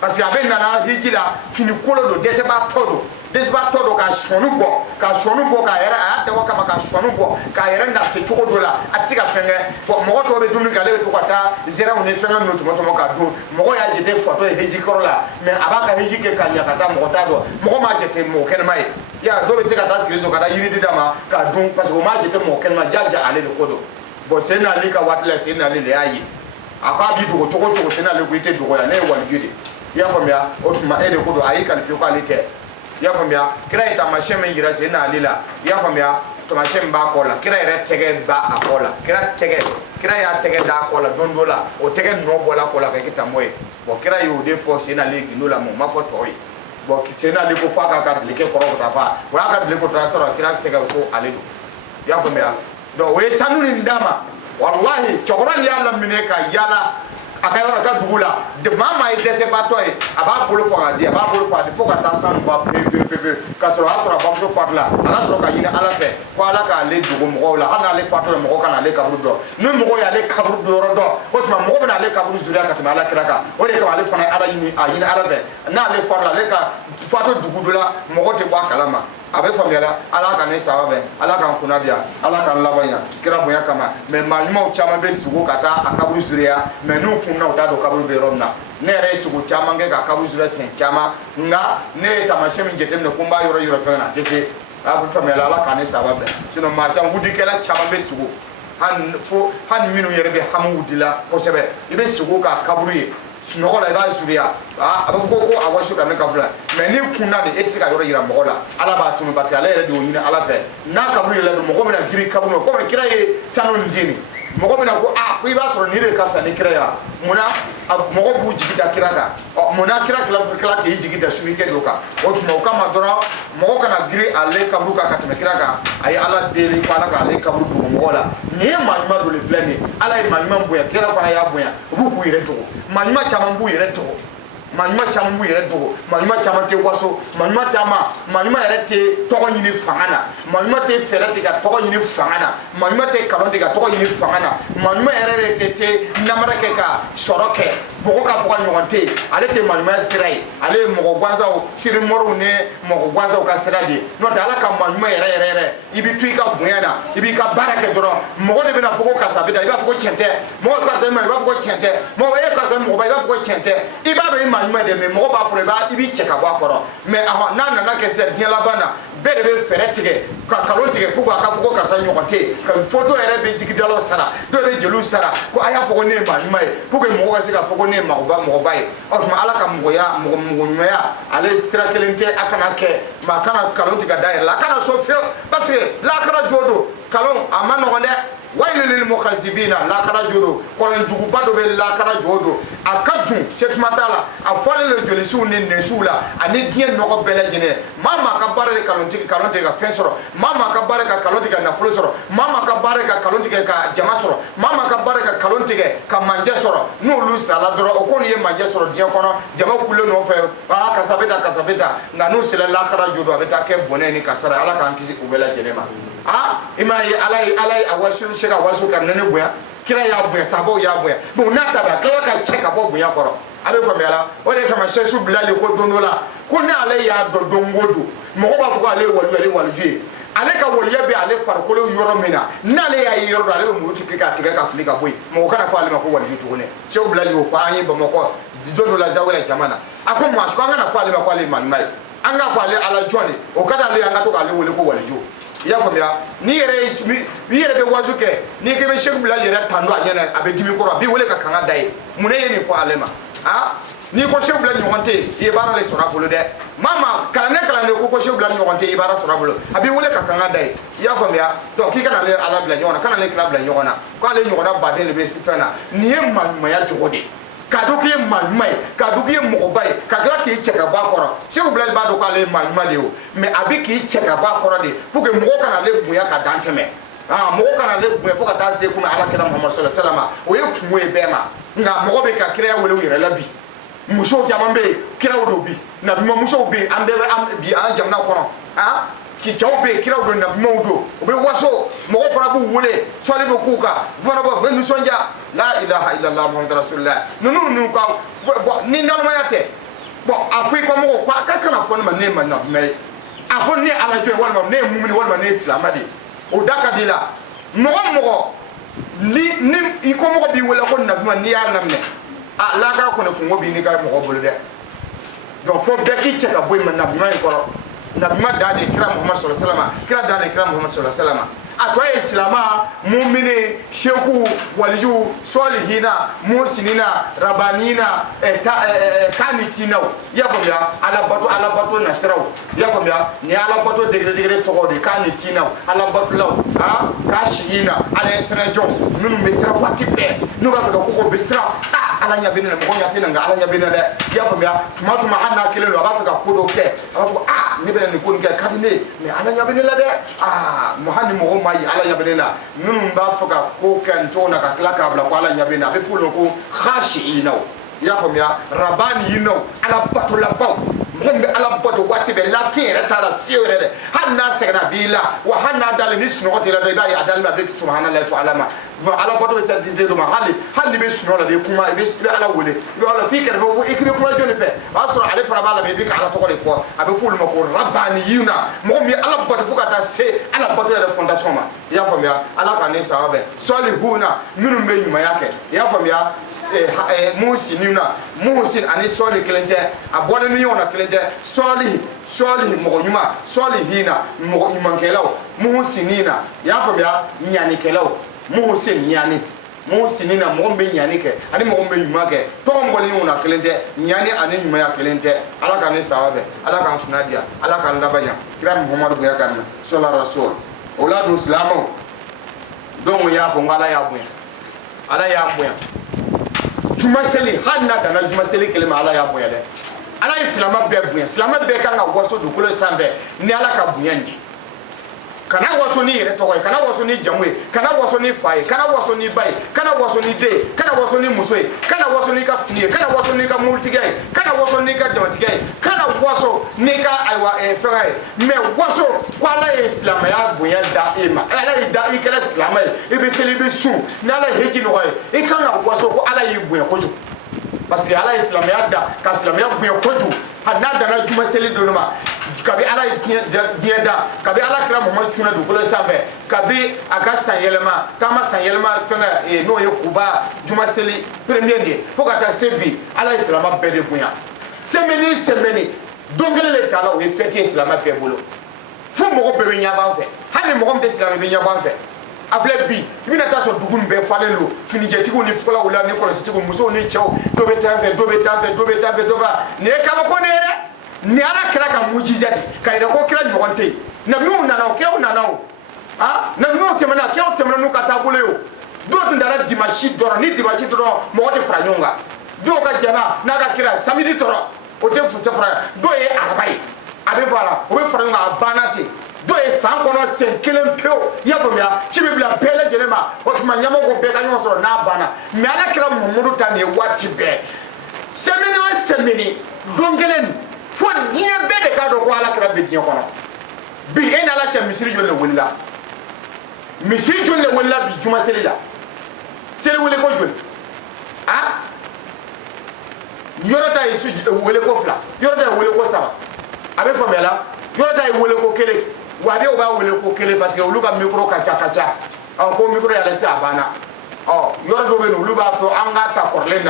parce que a bɛ nana hiji la fini kolo do dɛsɛbaatɔ do ka sɔni bɔ k'a yɛrɛ a y'a dabɔ kama ka sɔni bɔ k'a yɛrɛ nase cogo dɔ la a tɛ se ka fɛn kɛ bon mɔgɔ tɔw bɛ dumuni kɛ ale bɛ to ka taa zɛrɛnw ni fɛngɛ ninnu tɔmɔ ka dun mɔgɔ y'a jate fatɔ ye hiji kɔrɔ la mais a b'a ka hiji kɛ ka ɲa ka taa mɔgɔ t'a dɔn mɔgɔ m'a jate mɔgɔ kɛnɛma ye ya dɔw bɛ se ka taa sigi so ka taa yiri di d'a ma k'a dun parce que o m'a jate mɔgɔ kɛnɛma jaja ale de ko don bon sen n'ale ka waati la sen n'ale de y'a ye a ko a b'i dogo cogo cogo sen n'ale ko i tɛ dogo yan ne ye waliju de i y'a faamuya o tuma e de ko don a y'i kalifiye ko ale tɛ i y'a faamuya kira ye taamasiyɛn min yira sen n'ale la i y'a faamuya taamasiyɛn min b'a kɔ la kira yɛrɛ tɛgɛ b'a kɔ la kira y'a tɛgɛ d'a kɔ la don dɔ la o tɛgɛ nɔ bɔla kɔ la ka kɛ tamɔ ye bon kira y'o de fɔ sen n'ale gindo la mɛ o ma fɔ tɔw ye bon sen n'ale ko f'a k'a ka dilike kɔrɔ ka taa fa o y'a ka dilike kɔrɔ sɔrɔ kira tɛgɛ ko ale do i y'a faamuya donc o ye sanu nin d'a ma wallahi cɛkɔrɔba y'a laminɛ ka yala a ka yɔrɔ ka dugu la maa ye dɛsɛbaatɔ ye a b'a bolo fɔ k'a di fo ka taa sanu ba pewu k'a sɔrɔ a y'a sɔrɔ a bamuso fatula a ka sɔrɔ ka ɲini ala fɛ ko ala k'ale dogo mɔgɔw la hali n'ale fatula mɔgɔ kana ale kaburu dɔn ni mɔgɔw y'ale kaburu dɔn yɔrɔ dɔn o tuma mɔgɔ bɛna ale kaburu zuriya ka tɛmɛ ala kira kan o de kama ale fana ye ala ɲini ala fɛ n'ale fatula ale ka fatu dugu dɔ la mɔgɔ tɛ bɔ a kalama a bɛ faamuyala ala ka ne saba bɛn ala k'an kunna diya ala k'an laban yan kira bonya kama mais maa ɲumanw caman bɛ sigo ka taa a kaburu zuriya mais n'u kunna u t'a dɔn kaburu bɛ yɔrɔ min na ne yɛrɛ ye sigo caman kɛ ka kaburu zuriya siɲɛ caman nka ne ye taamasiyɛn min jateminɛ ko n b'a yɔrɔ fɛn na a tɛ se a bɛ faamuyala ala k'an ne saba bɛn sinon maa caman wudikɛla caman bɛ sigo hali minnu yɛrɛ bɛ hami wudila kosɛbɛ i bɛ sigo ka kaburu ye sunɔgɔ la i b'a zuriya a bɛ fɔ ko a wasu ka ne ka fila mais ni kunna de e tɛ se ka yɔrɔ yira mɔgɔ la ala b'a tunu parce que ale yɛrɛ de y'o ɲini ala fɛ n'a kaburu yɛlɛ don mɔgɔ bɛna girin kaburu ma komi kira ye sanu nin di nin mɔgɔ bɛna ko ko i b'a sɔrɔ nin de ka fisa ni kira ya munna mɔgɔ b'u jigi da kira kan munna kira tila k'i jigi da subikɛ dɔ kan o tuma o kama dɔrɔn mɔgɔ kana girin ale kaburu kan ka tɛmɛ kira kan a ye ala deli ko ala k'ale kaburu dogo mɔgɔ la nin ye maa ɲuman dɔ de filɛ nin ye ala ye maa ɲuman bonya kira fana y'a bonya u b'u k'u yɛrɛ dogo maa ɲuman caman b'u yɛrɛ dogo maa ɲuman caman b'u yɛrɛ dogo maa ɲuman caman tɛ waso maa ɲuman yɛrɛ tɛ tɔgɔ ɲini fanga na maa ɲuman tɛ fɛɛrɛ tigɛ ka tɔgɔ ɲini fanga na maa ɲuman tɛ kalon tigɛ ka tɔgɔ ɲini fanga na maa ɲuman yɛrɛ de tɛ namara kɛ ka sɔrɔ kɛ mɔgɔ k'a fɔ ka ɲɔgɔn tɛ yen ale tɛ maa ɲuman sira ye ale ye mɔgɔ gansanw sirimɔriw ni mɔgɔ gansanw ka sira de ye n'o tɛ ala ka maa ɲuman yɛrɛ i bɛ to i ka bonya na i b'i ka baara kɛ dɔrɔn mɔgɔ de bɛna fɔ ko karisa bɛ taa i b'a fɔ ko tiɲɛ tɛ mɔgɔ karisa ye ma i b'a fɔ ko tiɲɛ tɛ mɔgɔ ye karisa ye mɔgɔba i b'a fɔ ko tiɲɛ tɛ i b'a dɔn i maa ɲuman de mais mɔgɔ b'a fɔ i b'i cɛ ka bɔ a kɔrɔ mais n'a nana kɛ sisan diɲɛ laban na bɛɛ de bɛ fɛɛrɛ tigɛ ka kalon tigɛ pour que a ka fɔ ko karisa ɲɔgɔn tɛ yen ka fɔ dɔw yɛrɛ bɛ sigidalaw sara dɔw bɛ jeliw sara ko a y'a fɔ ko ne ye maa ɲuman ye pour que mɔgɔ ka se k'a fɔ ko ne ye mɔgɔba ye o tuma ala ka mɔgɔ ɲumanya ale sira kelen tɛ a kana kɛ maa kana kalon tigɛ da yɛrɛ la a kana sɔn fiyewu parce que lakara jo don kalon a ma nɔgɔn dɛ waylu lil mukhazibina la kara jodo kolon jugu bado be la kara jodo akadu set matala a fole le joli su ni nesula ani dien no bele jene mama ka bare kalonti ka fensoro mama ka bare ka kalonti ka nafulo soro mama ka bare ka kalonti ka jama soro mama ka bare ka kalonti ka manje soro no lu sala doro o koni ye manje soro dien kono jama kulo no fe ba kasabeta na no sele la kara jodo abeta ke boneni kasara ala kan kisi ubela jene ma ima ye alai awasu shega wasu kan nene buya kira ya buya sabo ya buya bo na taba kala ka cheka bo buya koro abe fami ala o de kama shesu bilali ko dondola ko ne alai ya do dongodo mo ba fuko alai walu ji ale ka woliya be ale farkolo yoro mina nale ya yoro do ale mo tiki ka tiga ka flika boy mo kana fa ale ma ko wali to ne shesu bilali o fa anyi ba mo ko dondola zawela jamana akon mo asko ngana fa ale ma ko ale mai anga fa ale ala joni o kada ale anga to ka ale wole ko wali jo ya famia ni yere be wazu ke ni ke be Sheikh Bilal yere tando anyana abe dimi ko bi wole ka kanga dai mune yeni fo alema ni ko Sheikh Bilal nyonte ye bara le sora bolo de mama kala ne ko Sheikh Bilal nyonte ye bara sora bolo abi wole ka kanga dai ya famia to ki kana le ala bila nyona kana le kila bila nyona ko ale nyona ba de le be sifana ni e ma ya jogode kaduki manmai kaduki mobai kagla ki cheka ba koro Sheikh Bilal ba do ko ale manmale o me abi ki cheka ba koro de pour que mo kana le buya ka danteme mo kana le buya fo ka ta se kuma ala kira Muhammad sallallahu alaihi wasallam o ye kumo e bema nga mo be ka kira wole yire labi muso jamambe kira wodo bi na muso be ambe bi an jamna kono ki chaw be kira wodo na mawdo o be waso mo fara bu wole sole be kuka fara bo ben sonja la ilaha illallah muhammadur rasulullah nunu ka ni ndalma yate bon afrika mo ko ka kana fon ma ne ma na me afon ni ala joy wal ma ne mumini wal ma ne islamadi o daka dila mo ni ko mo bi wala ko na ma ni ya namne la ka ko ne ko bi ni ga mo bolo de donc fo be ki cheka boy ma na ma ko nabi ma dade kira Muhammad sallallahu alaihi wasallam kira dade kira Muhammad sallallahu alaihi wasallam atoye islama mu'mini sheku waliju solihina musinina rabanina kanitina ya famia ala bato nasraw ya famia ni ala bato degre to de kanitina ala bato law kashina ala srajo minu mesra patipe nu ga ko besra ala nyabina mo nyati nga ala nyabina de ya famia tuma hanna kilelo ga fa ko do ke ni bele ni ko nge kadine me ala nyabina la de mohani mo mai ala nyabina nunu ba fa ko kan tona ka klaka bla ko ala nyabina be fulo ko khashiina ya famia rabani yino ala bato la baw hombe ala bato wati be la kire tala fiore de hanna segna bila wa hanna dal ni sno ko tela be ba ya dal ma be subhanallahi fa alama ala bato be sa dide do ma hali be sno la be kuma be ala wole yo ala fikere bo ikri kuma joni fe asra ala fa bala be ka ala to ko le fo abe fulu ma ko rabani yina mo mi ala bato fuka ta se ala bato de fondation ma ya famia ala ka ne sawabe solihuna minum be nyuma yake ya famia muhsin ani soli kelente abone ni yona kelente soli mo nyuma solihina mo nyuma kelaw muhsinina ya famia nyani kelaw muhsin nyani muhsinina mo be nyani ke ani mo be nyuma ke to mboni yona kelente nyani ani nyuma ya kelente ala ka ne sawabe ala ka sunadia ala ka ndabanya kira Muhammad buya kan sallallahu rasul oladu islamo don ya fo ngala ya buya ala ya buya juma seli hanna dana juma seli kelema ala ya boya de ala islama be kan ga waso dukulo sambe ni ala ka buyandi kana waso ni yere tokoy kana waso ni jamwe kana waso ni faye kana waso ni bay kana waso ni de kana waso ni musoy kana waso ni ka fniye kana waso ni ka multigay kana waso ni ka jamatigay kana waso ni ka aywa fere me waso kwala islama ya boya daima ala da ikala islama ibe seli be su na ala heji no e kana waso ko ala yi boya ko parce que ala islam ya da ka islam ya buya koju hanna da na juma seli do ma kabi ala diya da kabi ala kira Muhammad tuna do kolo sabe kabi aga sanyelema kama sanyelema fenga no ye kuba juma seli premier de fo ka ta sebi ala islam be de buya semeni dongele le tala o e fete islam be bolo fo mo ko be nya ba fe hali mo ko be islam be nya ba fe afle bi ibina ta so dugun be falelo fini jetigo ni fola wala ni ko sitigo muso ni chew do be tanfe do ba ne kama ko ne ala kira ka mujizati ka ida ko kira nyogonte na mi una na o kira una na o ah na no temana kero temana no katabule yo do tundara dimashi doro ni dimashi doro mo de franyonga do ka jana na ka kira samedi doro o te futa fra do e arabai abe voilà o be franyonga banati do e san kono sen kelen peo ya ko mia ci be bla bele jelema o ki ma nyamo ko be ka nyon so na bana mi ala kira mumudu tan e wati be semini gongelen fo die be de ka do ko ala kira be die kono bi en ala cha misiri jolle wala misiri jolle wala bi juma selila sele wole ko jol ah yorota yi wole ko fla yorota wole ko saba abe famela yorota yi wole ko kele wabe o ba wole ko kele parce que olu ka micro kacha en ko micro ya laisse abana oh yoro do be no olu ba to anga ta korle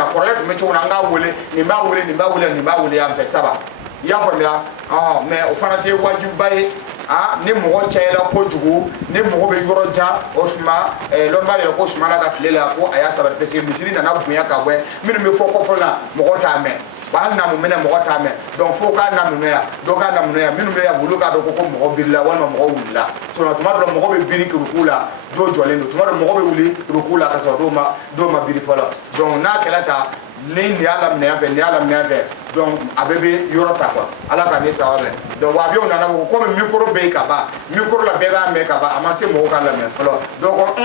me chona anga wole ni ba wole ya fe saba ya famela oh mais o fana te waju baye ah ni mo chela ko jugu ni mo be yoro ja o ma lon ba yoro ko suma la ka tlela ko aya saba parce que misiri na bunya ka bwe min me fo ko fola mo ko ta me ba na mo mena mo ko ta me donc fo ka na mo ya do ka na mo ya min me ya bulu ka do ko mo billa wala mo wulla so na tuma do mo be biri ko kula do jole no tuma do mo be wuli rukula ka so do ma biri fola donc na kala ta ni alam ne ave donc abebe yoro ta ko ala ka ni sawabe donc wa bi on na ko comme micro be ka ba micro la be ba me ka ba amase mo ka la me folo donc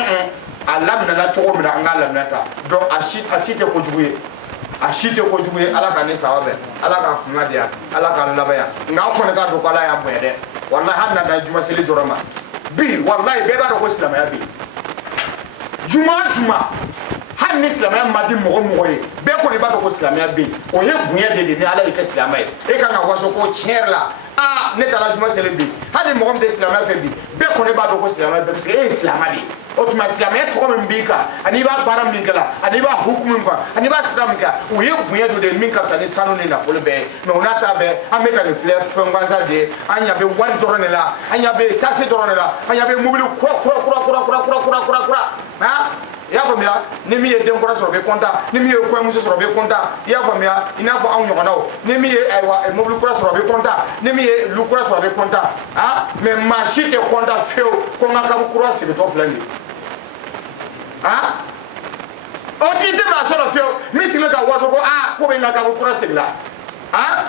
alam na la chogo mi na ngala na ta donc achite ko juguye ala ka ni sawabe ala ka kumadia ala ka labaya nga ko ne ka do ko ala ya bwede wallahi hanna da juma seli dorama bi wallahi be ba do ko islam ya bi juma han islamaya madi mo ye be ko ne ba do ko islamaya be o ye bunya de ni ala ke islamaya e ka nga waso ko cherla ah ne tala juma sele be han mo de islamaya fe be ko ne ba do ko islamaya be parce que e islamaya o tuma islamaya to ko mbika ani ba baram mingala ani ba hukumu ko ani ba islamika o ye bunya do de min ka sa ni sanu ni na folo be me onata be ameka de fleur fenganza de anya be wali dorone la anya be tase dorone la anya be mobile kura ha ya famia ni mi ye den kura soro be konta ni mi ye ko muso soro be konta ya famia ina fo an nyogona o ni mi ye aywa e mobile kura soro be konta ni mi ye lu kura soro be konta ha me machite konta feo ko ngaka kura se be to flandi ha o ti te ma soro feo mi sile ka waso ko ko be ngaka kura se la ha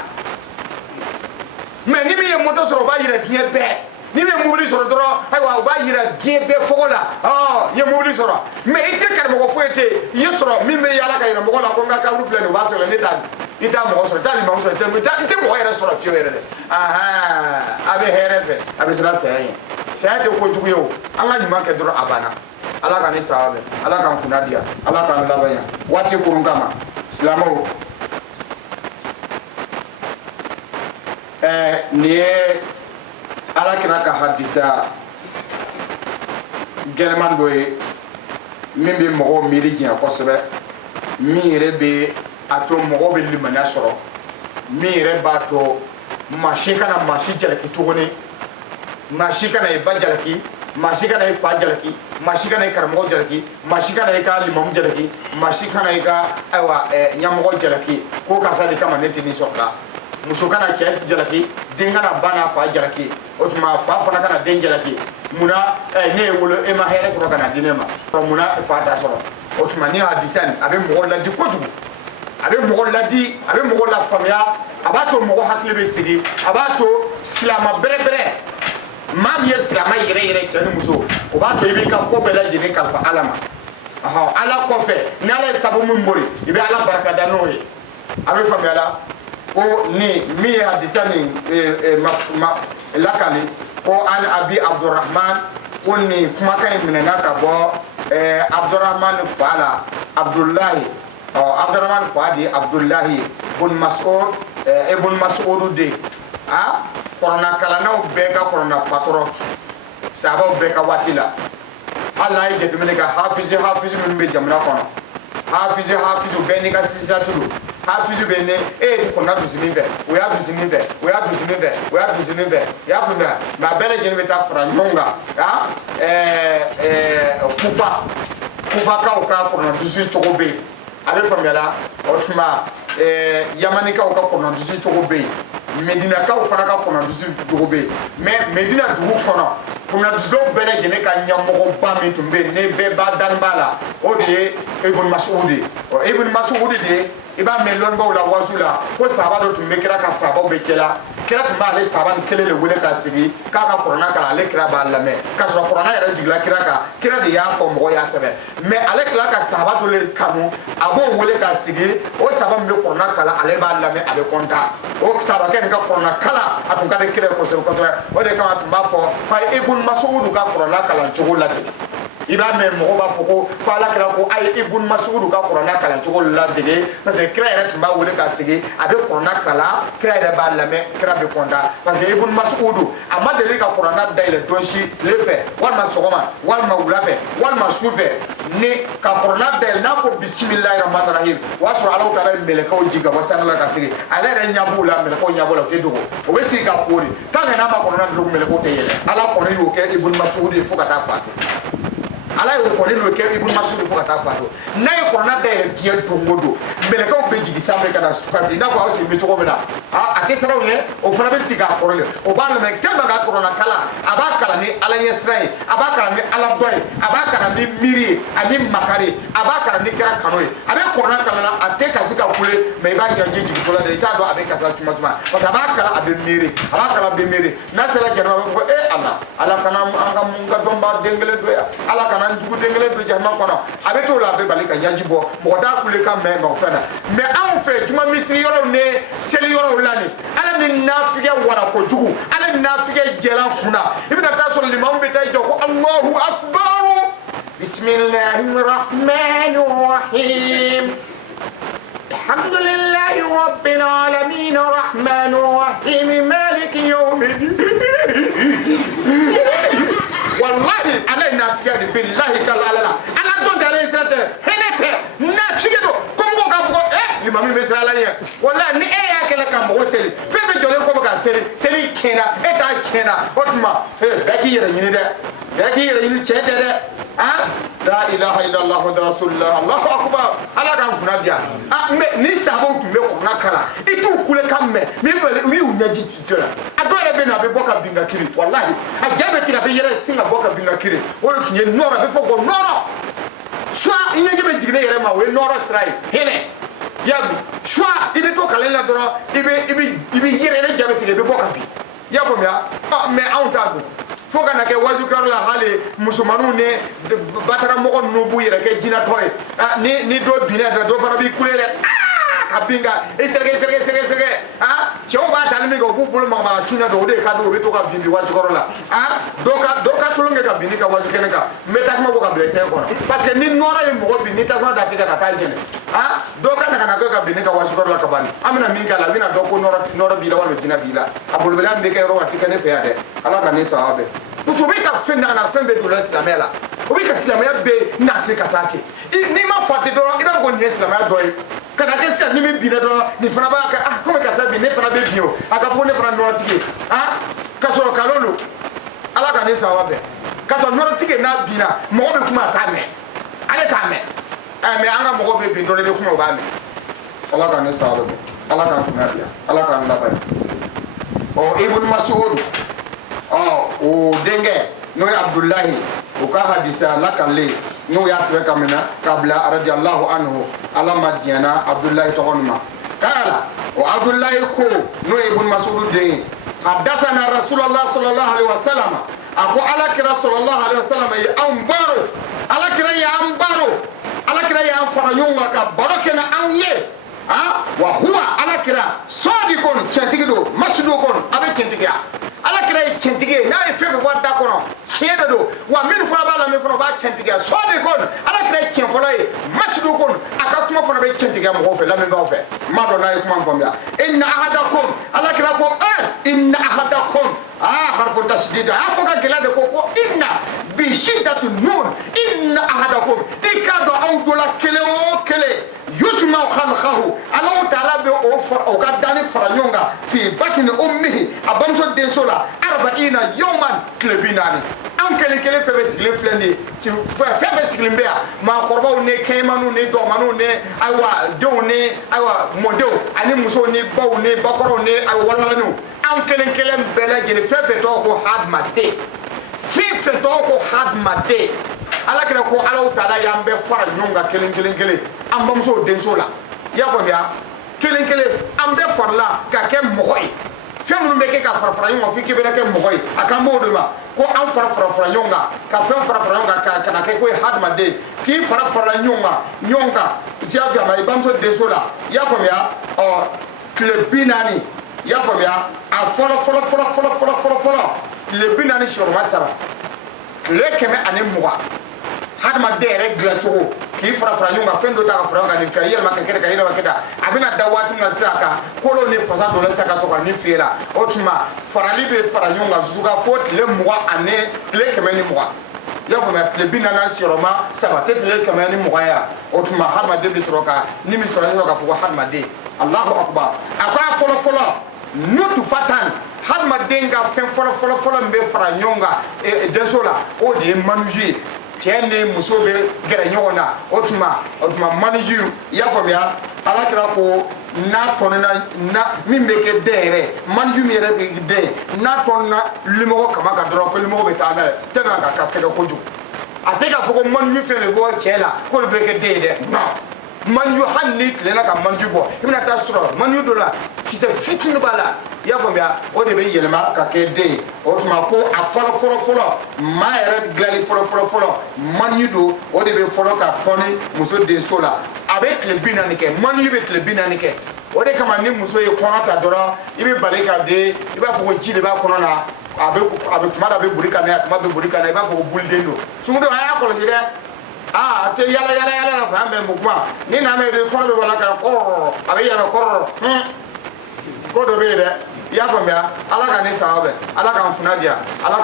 me ni mi ye moto soro ba yire bien be ni me mobili soro doro aywa ba yira gebe fogola ye mobili soro me ite kar mo ko fuete ye soro mi me yala ka yira mo la ko ngaka ru flene ba so le neta ita mo soro tali mo soro ite mo yere soro fio yere aha abe herefe abe sala sayen sayate ko jugu yo anga nyuma ke doro abana ala ka ni sawabe ala ka kunadia ala ka labaya wati kurungama islamo ni ala kira ka hadisa gɛlɛman dɔ ye min bɛ mɔgɔw miiri diɲɛ kosɛbɛ min yɛrɛ bɛ a to mɔgɔw bɛ limaniya sɔrɔ min yɛrɛ b'a to maa si kana maa si jalaki tuguni maa si kana i ba jalaki maa si kana i fa jalaki maa si kana i karamɔgɔ jalaki maa si kana i ka limamu jalaki maa si kana i ka ayiwa ɲɛmɔgɔ jalaki ko karisa de kama ne tɛ nin sɔrɔ la muso kana cɛ jalaki den kana ba n'a fa jalaki o tuma fa fana kana den jalaki muna ne ye wolo e ma hɛrɛ sɔrɔ kana di ne ma muna fa t'a sɔrɔ o tuma ni hadisa nin a bɛ mɔgɔ ladi kojugu a bɛ mɔgɔ ladi a bɛ mɔgɔ lafaamuya a b'a to mɔgɔ hakili bɛ sigi a b'a to silama bɛrɛbɛrɛ maa min ye silama yɛrɛ cɛ ni muso o b'a to i b'i ka ko bɛɛ lajɛlen kalifa ala ma ala kɔfɛ ni ala ye sabu min bori i bɛ ala barika da n'o ye a bɛ faamuya la ko ni min ye hadisa nin lakali ko an abi abdurrahman ko ni kumakan in minɛna ka bɔ abdurrahman fa la abdullahi abdurrahman fa de abdullahi bun mas'ud ibn mas'ud de kɔrɔna kalanaw bɛɛ ka kɔrɔna patɔrɔ sahabaw bɛɛ ka waati la ala ye jateminɛ ka hafizi minnu bɛ jamana kɔnɔ hafizi bɛɛ n'i ka sisira tulu hafizu bɛ ne e ye kɔnna dusuni fɛ o y'a dusuni fɛ o y'a dusuni fɛ o y'a dusuni fɛ i y'a faamuya mɛ a bɛɛ lajɛlen bɛ taa fara ɲɔgɔn kan kufakaw ka kɔnna dusu cogo bɛ yen a bɛ faamuya la o tuma yamanikaw ka kɔnna dusu cogo bɛ yen medinakaw fana ka kɔnna dusu cogo bɛ yen mɛ medina dugu kɔnɔ journaliste bɛɛ lajɛlen ka ɲɛmɔgɔba min tun bɛ yen ni bɛɛ b'a daniba la o de ye Ibn Mas'ud ye Ibn Mas'ud de i b'a mɛn lɔnnibaw la wasu la ko sahaba dɔ tun bɛ kira ka sahabaw bɛ cɛ la kira tun b'ale sahaba ni kelen de wele k'a sigi k'a ka kuranna kalan ale kira b'a lamɛn k'a sɔrɔ kuranna yɛrɛ jigila kira kan kira de y'a fɔ mɔgɔw y'a sɛbɛn mais ale tila ka sahaba dɔ le kanu a b'o wele k'a sigi o sahaba min bɛ kuranna kalan ale b'a lamɛn a bɛ kontan o sahabakɛ nin ka kuranna kalan a tun ka di kira ye kosɛbɛ kosɛbɛ o de kama a tun b'a fɔ k'a Ibn Mas'ud ka kuranna kalan cogo ladege i b'a mɛn mɔgɔw b'a fɔ ko ala kira ko a ye Ibn Mas'ud ka kuranna kalan cogo ladege parce que kira yɛrɛ tun b'a wele k'a sigi a bɛ kuranna kalan kira yɛrɛ b'a lamɛn kira bɛ kontan parce que Ibn Mas'ud a ma deli ka kuranna dayɛlɛ don si tile fɛ walima sɔgɔma walima wula fɛ walima su fɛ ni ka kuranna dayɛlɛ n'a ko bisimilahi rahmani rahim o y'a sɔrɔ Alahu taala ye mɛlɛkɛw jigin ka bɔ sanfɛla ka sigi ale yɛrɛ ɲɛ b'u la mɛlɛkɛw ɲɛ b'u la u tɛ dogo o bɛ sigi ka koori tant que n'a ma kuranna dogo mɛlɛkɛw tɛ yɛlɛ ala kɔni y'o kɛ Ibn Mas'ud ye fo ka taa faatu ala y'o kɔni n'o kɛ Ibn Mas'ud fo ka taa faatu n'a ye kuranna dayɛlɛ diɲɛ don o don mɛlɛkɛw bɛ jigin sanfɛ ka na kasi i n'a fɔ aw sigi bɛ cogo min na a tɛ siran o ɲɛ o fana bɛ sigi a kɔrɔ o b'a lamɛn tellement ka kuranna kalan a b'a kalan ni ala ɲɛsira ye a b'a kalan ni ala dɔ ye a b'a kalan ni miiri ye ani makari a b'a kalan ni kira kanu ye a bɛ kuranna kalan na a tɛ kasi ka kule mais i b'a ɲɛji jigin fɔlɔ de i t'a dɔn a bɛ ka taa tuma parce que a b'a kalan a bɛ miiri a b'a kalan a bɛ miiri n'a sera jɛnɛba a bɛ fɔ ala kana an ka mun ka dɔnba den kelen don yan ala kana n jugu den kelen don jahannama kɔnɔ a bɛ t'o la a bɛ bali ka ɲɛji bɔ mɔgɔ t'a kule ka mɛn o fɛn na mais anw fɛ juma misiri yɔrɔw ni seli yɔrɔw la nin ala ni nafigɛ wara kojugu ala ni nafigɛ jɛlan kunna i bɛna taa sɔrɔ limamu bɛ taa i jɔ ko Allahu akbar bismillahir rahmanir rahim alhamdulillahi rabbil alamin rahmanir rahim maliki yawmiddin wallahi ala nafigɛ de billahi kalala ala don dalen sirate henete nafigɛ do comme ko ka fɔ limami bɛ siran ala ɲɛ wallahi ni e y'a kɛlɛ ka mɔgɔ seli fɛn fɛn jɔlen kɔ bɛ ka seli tiɲɛna e t'a tiɲɛna o tuma bɛɛ k'i yɛrɛ ɲini dɛ bɛɛ k'i yɛrɛ ɲini tiɲɛ tɛ dɛ la ilaha illallah muhammadu rasulullah allahu akbar ala k'an kunna diya mais ni sahabaw tun bɛ kuranna kalan i t'u kulekan mɛn mais u y'u ɲɛji jɔ la a dɔw yɛrɛ bɛ na a bɛ bɔ ka bin ka kiri wallahi a ja bɛ tigɛ a bɛ yɛlɛ sin ka bɔ ka bin ka kiri o de tun ye nɔrɔ a bɛ fɔ ko nɔrɔ soit i ɲɛji bɛ jigin ne yɛrɛ ma o ye nɔrɔ sira ye hinɛ yabi soit i bɛ to kalan la dɔrɔn i bɛ yɛrɛ ne ja bɛ tigɛ i bɛ bɔ ka bin i y'a faamuya mais anw t'a dɔn fo ka na kɛ wazukɛyɔrɔ la hali musomaninw ni bataramɔgɔ ninnu b'u yɛrɛ kɛ jinɛtɔ ye ni dɔ binna dɔ fana b'i kule dɛ ka bin ka i sɛgɛ cɛw b'a tali min kɛ u b'u bolo magabaga sin na dɔ o de ka di o bɛ to ka bin wazukɛyɔrɔ la dɔ ka tulon kɛ ka bin ka wazukɛnɛ kan n bɛ tasuma bɔ ka bila tɛn kɔnɔ parce que ni nɔrɔ ye mɔgɔ bin ni tasuma da tigɛ ka taa jɛnɛ dɔ ka na ka na kɛ ka bin ka wazukɛyɔrɔ la ka ban an bɛna min k'a la a bɛna dɔn ko nɔrɔ b'i la walima jinɛ b'i la a bolobaliya min bɛ kɛ yɔrɔ a tɛ kɛ ne fɛ yan dɛ ala ka ne sɔn aw bɛɛ o bɛ ka fɛn nana fɛn bɛɛ don la silamɛya la o bɛ ka silamɛya bɛɛ nasiri ka taa ten n'i ma fa ten dɔrɔn i b'a fɔ ko nin ye silamɛya dɔ ye ka na kɛ sisan ni min binna dɔrɔn nin fana b'a kɛ komi karisa bin ne fana bɛ bin o a ka fɔ ko ne fana nɔrɔtigi ye ka sɔrɔ nkalon don ala ka ne sɔn aw bɛɛ ka sɔrɔ nɔrɔtigi n'a binna mɔgɔ bɛ kuma a t'a mɛn ale t'a mɛn mais an ka mɔgɔw bɛ bin dɔrɔn i bɛ kuma o b'a mɛn ala ka ne sɔn aw bɛɛ ala k'an kunna diya ala k'an laban Ibn Mas'ud o denkɛ n'o ye Abdullahi o ka hadisa lakale n'o y'a sɛbɛn ka minɛ k'a bila radiyallahu anhu ala ma diɲɛna Abdullahi tɔgɔ nin ma kala o Abdullahi ko n'o ye Ibn Mas'ud den ye hadasana Rasulullah sallallahu alaihi wasallam a ko alakira sallallahu alaihi wasallam ye an baro alakira y'an baro alakira y'an fara ɲɔgɔn kan ka baro kɛ n'an ye wa huwa alakira sadiqun cɛntigi don masido kɔnɔ a bɛ cɛntigiya alakira ye cɛntigi ye n'a ye fɛn fɛn fɔ da kɔnɔ tiɲɛ de don wa minnu fana b'a la min fana o b'a cɛntigiya sadiqun alakira ye tiɲɛ fɔlɔ ye masido kɔnɔ a ka kuma fana bɛ cɛntigiya mɔgɔw fɛ lamɛnbagaw fɛ n m'a dɔn n'a ye kuma faamuya inna ahadakum alakira ko inna ahadakum harfu tasdid a y'a fɔ ka gɛlɛya de ko inna bi shiddatu nun inna ahadakum i k'a dɔn aw dɔ la kelen o kelen yutuma khalqahu Allahu taala bɛ o ka dani fara ɲɔgɔn kan fi batni ummihi a bamuso denso la 40 yawman tile 40 an kelen kelen fɛn bɛɛ sigilen filɛ nin ye fɛn bɛɛ sigilen bɛ yan maakɔrɔbaw ni kɛɲɛmaniw ni dɔgɔmaniw ni ayiwa denw ni ayiwa mɔdenw ani musow ni baw ni bakɔrɔw ni ayiwa walawalaniw an kelen kelen bɛɛ lajɛlen fɛn fɛn tɔgɔ ko hadamaden fɛn fɛn tɔgɔ ko hadamaden ala kira ko ala taala y'an bɛɛ fara ɲɔgɔn kan kelen kelen kelen an bamusow denso la i y'a faamuya kelen kelen an bɛɛ farala ka kɛ mɔgɔ ye fɛn minnu bɛ kɛ ka fara fara ɲɔgɔn kan f'i k'i bɛ kɛ mɔgɔ ye a kan b'o de ma ko an fara fara ɲɔgɔn kan ka fɛn fara fara ɲɔgɔn kan ka na kɛ ko ye hadamaden k'i fara fara ɲɔgɔn kan i y'a faamuya i bamuso denso la i y'a faamuya tile 40 i y'a faamuya a fɔlɔ tile 40 sɔrɔma saba tile 120 hadamaden yɛrɛ dilancogo k'i fara fara ɲɔgɔn kan fɛn dɔ ta ka fara ɲɔgɔn kan nin ka yɛlɛma ka kɛ ka yɛlɛma kɛ a bɛna da waati min na sisan kan kolo ni fasa dɔ la sisan ka sɔrɔ ka nin fiyɛ la o tuma farali bɛ fara ɲɔgɔn kan zuga fo tile 20 ani tile 120 i y'a faamuya tile 40 sɔrɔma saba tɛ tile 120 ya o tuma hadamaden bɛ sɔrɔ ka ni min sɔrɔ ka fɔ ko hadamaden Allahu akbar a ko a fɔlɔ nutu fatan hadamaden ka fɛn fɔlɔ min bɛ fara ɲɔgɔn kan denso la o de ye manuju ye cɛ ni muso bɛ gɛrɛ ɲɔgɔn na o tuma manuju i y'a faamuya ala kira ko n'a tɔnina min bɛ kɛ den yɛrɛ manuju min yɛrɛ bɛ den n'a tɔnina limɔgɔ kama kan dɔrɔn ko limɔgɔ bɛ taa n'a ye tellement ka fɛgɛ kojugu a tɛ k'a fɔ ko manuju fɛn bɛ bɔ cɛ la k'olu bɛ kɛ den ye dɛ non manju hali ni tilenna ka manju bɔ i bɛna taa sɔrɔ manju dɔ la kisɛ fitinin b'a la i y'a faamuya o de bɛ yɛlɛma ka kɛ den ye o tuma ko a fɔlɔ maa yɛrɛ dilanli fɔlɔ manju don o de bɛ fɔlɔ ka tɔni muso denso la a bɛ tile 40 kɛ manju bɛ tile 40 kɛ o de kama ni muso ye kɔnɔ ta dɔrɔn i bɛ bali ka den i b'a fɔ ko ji de b'a kɔnɔ na a bɛ tuma dɔ a bɛ boli ka na yan tuma bɛ boli ka na i b'a fɔ ko buliden don sunkurudenw a y'a kɔlɔsi dɛ a tɛ yala la fan bɛɛ mun kuma ni n'a mɛ de kɔnɔ bɛ wala ka kɔrɔ a bɛ yɛlɛ kɔrɔ ko dɔ bɛ yen dɛ i y'a faamuya ala ka ne saba bɛ ala k'an kunna diya ala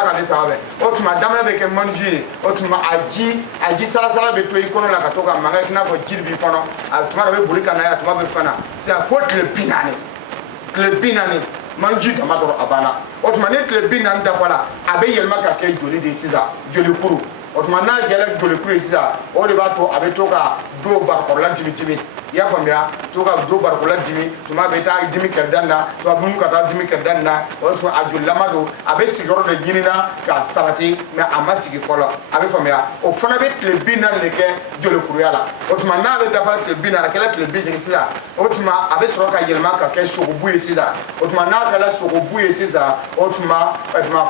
ka ne saba bɛ o tuma daminɛ bɛ kɛ manju ye o tuma a ji salasala bɛ to i kɔnɔ la ka to ka mankan i n'a fɔ jiri b'i kɔnɔ a tuma dɔ bɛ boli ka na yan tuma bɛ fɛn na sisan fo tile 40 manju dama dɔrɔn a banna o tuma ni tile 40 dafala a bɛ yɛlɛma ka kɛ joli de sisan joli kuru o tuma n'a jɛla joli kuru ye sisan o de b'a to a bɛ to ka do barikɔrɔla dimi i y'a faamuya to ka do barikɔrɔla dimi tuma bɛ taa dimi kɛrɛda na tuma bɛ ka taa dimi kɛrɛda na o tuma a jolilama don a bɛ sigiyɔrɔ de ɲini na ka sabati mɛ a ma sigi fɔlɔ a bɛ faamuya o fana bɛ tile 40 de kɛ joli kuruya la o tuma n'ale dafara tile 40 a kɛra tile 30 sisan o tuma a bɛ sɔrɔ ka yɛlɛma ka kɛ sogobu ye sisan o tuma n'a kɛra sogobu ye sisan o tuma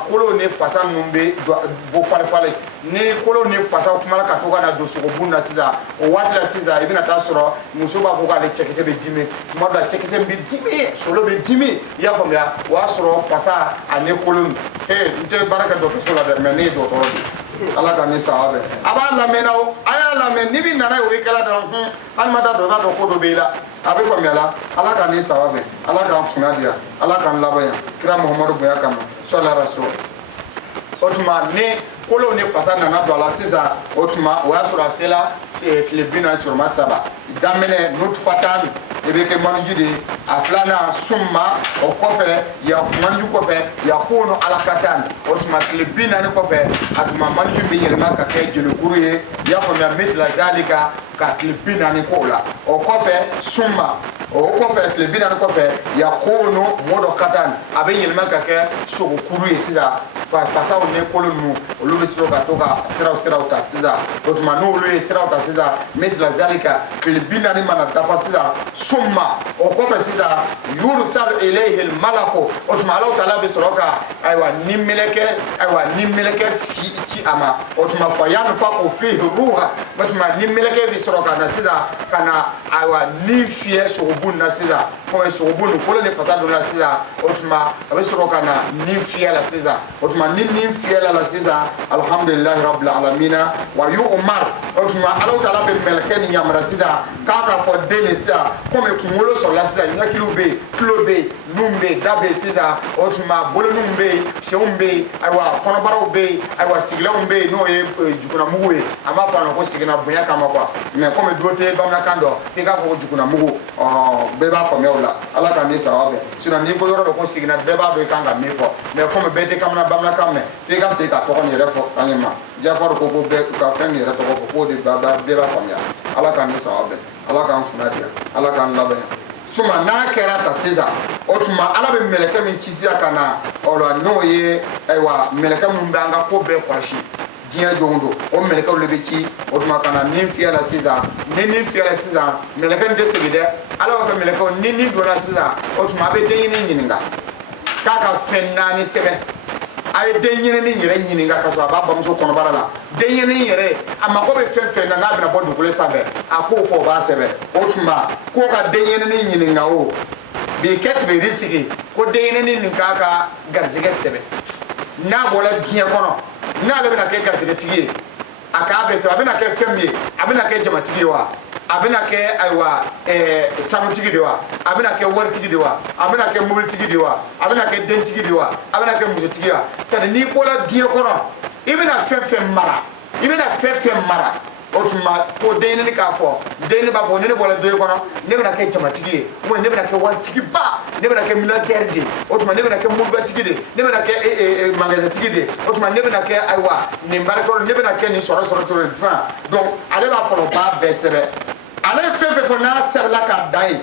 kolo ni fasa ninnu bɛ bɔ falen ni kolo ni fasa kumana ka to ka na don sogobu na sisan o waati la sisan i bɛna taa sɔrɔ muso b'a fɔ k'ale cɛkisɛ bɛ dimi tuma dɔ la cɛkisɛ bɛ dimi solo bɛ dimi i y'a faamuya o y'a sɔrɔ fasa ani kolo n tɛ baara kɛ dɔgɔtɔrɔso la dɛ mɛ ne ye dɔgɔtɔrɔ de ala ka ne saba bɛɛ a b'a lamɛn na o a y'a lamɛn n'i bɛ nana ye o ye kɛla dɔrɔn hali ma taa dɔn i b'a dɔn ko dɔ bɛ i la a bɛ faamuya la ala ka ne saba bɛɛ ala k'an kunna diya ala k'an laban yan kira muhamadu bonya kama sɔlala rasul o tuma ni kolo ni fasa nana don a la sisan o tuma o y'a sɔrɔ a sela tile 40 sɔrɔma saba daminɛ nutfatan i bɛ kɛ manuju de ye a filanan summa o kɔfɛ manuju kɔfɛ yakunu alakatan o tuma tile 40 kɔfɛ a tuma manuju bɛ yɛlɛma ka kɛ jolikuru ye i y'a faamuya misila zalika ka tile 40 k'o la o kɔfɛ summa o kɔfɛ tile 40 kɔfɛ yakunu mudokatan a bɛ yɛlɛma ka kɛ sogokuru ye sisan fasaw ni kolo ninnu olu bɛ sɔrɔ ka to ka siraw ta sisan o tuma n'olu ye siraw ta sisan misila zalika tile 40 mana dafa sisan summa o kɔfɛ sisan yursal ilayhi malako o tuma Alahu taala bɛ sɔrɔ ka ni mɛlɛkɛ ci a ma o tuma fa yanfaqu fihi ruha o tuma ni mɛlɛkɛ bɛ sɔrɔ ka na sisan ka na ni fiyɛ sogobu na sisan komi sogobu nin kolo ni fasa dɔ la sisan o tuma a bɛ sɔrɔ ka na ni fiyɛ la sisan o tuma ni fiyɛ la sisan alhamdulilahi rabbil alamina wa yu'mar o tuma Alahu taala bɛ mɛlɛkɛ ni yamara sisan k'a ka fɔ den ni sisan komi kunkolo sɔrɔla sisan ɲɛkiliw bɛ yen tulo bɛ yen nun bɛ yen da bɛ yen sisan o tuma boloninw bɛ yen senw bɛ yen ayiwa kɔnɔbaraw bɛ yen ayiwa sigilanw bɛ yen n'o ye jugunamugu ye an b'a fɔ a ma ko sigina bonya kama quoi mais komi dɔ tɛ bamanankan dɔn k'i k'a fɔ ko jugunamugu bɛɛ b'a faamuya o la ala ka ni saba bɛɛ sinon n'i ko yɔrɔ dɔ ko sigina bɛɛ b'a dɔn i kan ka min fɔ mais komi bɛɛ tɛ bamanankan mɛn f'i ka segin ka tɔgɔ nin yɛrɛ fɔ an ye ma jafaru ko bɛɛ ka fɛn nin yɛrɛ tɔgɔ fɔ k'o de bɛɛ b'a faamuya ala ka ni saba bɛɛ ala k'an kunna diya ala k'an labɛn suma n'a kɛra ta sisan o tuma ala be meleke min ci sira kana o lo no ye aywa meleke mun banga ko be kwashi diya jondo o meleke le be ci o tuma kana nin fiya la sida nin fiya la sida meleke de sigide ala wa meleke nin do la sida o tuma be de yin nyinga kaka fenna ni sebe ay de yin ni yire nyinga ka so aba bamso kono barala de yin ni yire ama ko be fenna na be na bodu kule sabe akó fo ba sebe o tuma ko ka de yin ni nyinga o bi ket be risiki ko de yin ni kaka garzige sebe na bola biya kono na le bena ke garzige tigi aka be sebe abena ke femye abena ke jama tigi wa abena ke aywa sanu tigi de wa abena ke war tigi de wa abena ke mobile tigi de wa abena ke den tigi de wa abena ke muso tigi wa c'est ni bola biya kono ibena fem mara ibena fem mara o tuma ko den ni ka fo den ba fo ne bola do kono ne bena ke jama tigi mo ne bena ke war tigi ba ne bena ke militaire de o tuma ne bena ke mobile tigi de ne bena ke magasin tigi de o tuma ne bena ke aywa ni barko ne bena ke ni soro fa donc ale ba fo ba be sebe ale fefe ko na sebla ka dai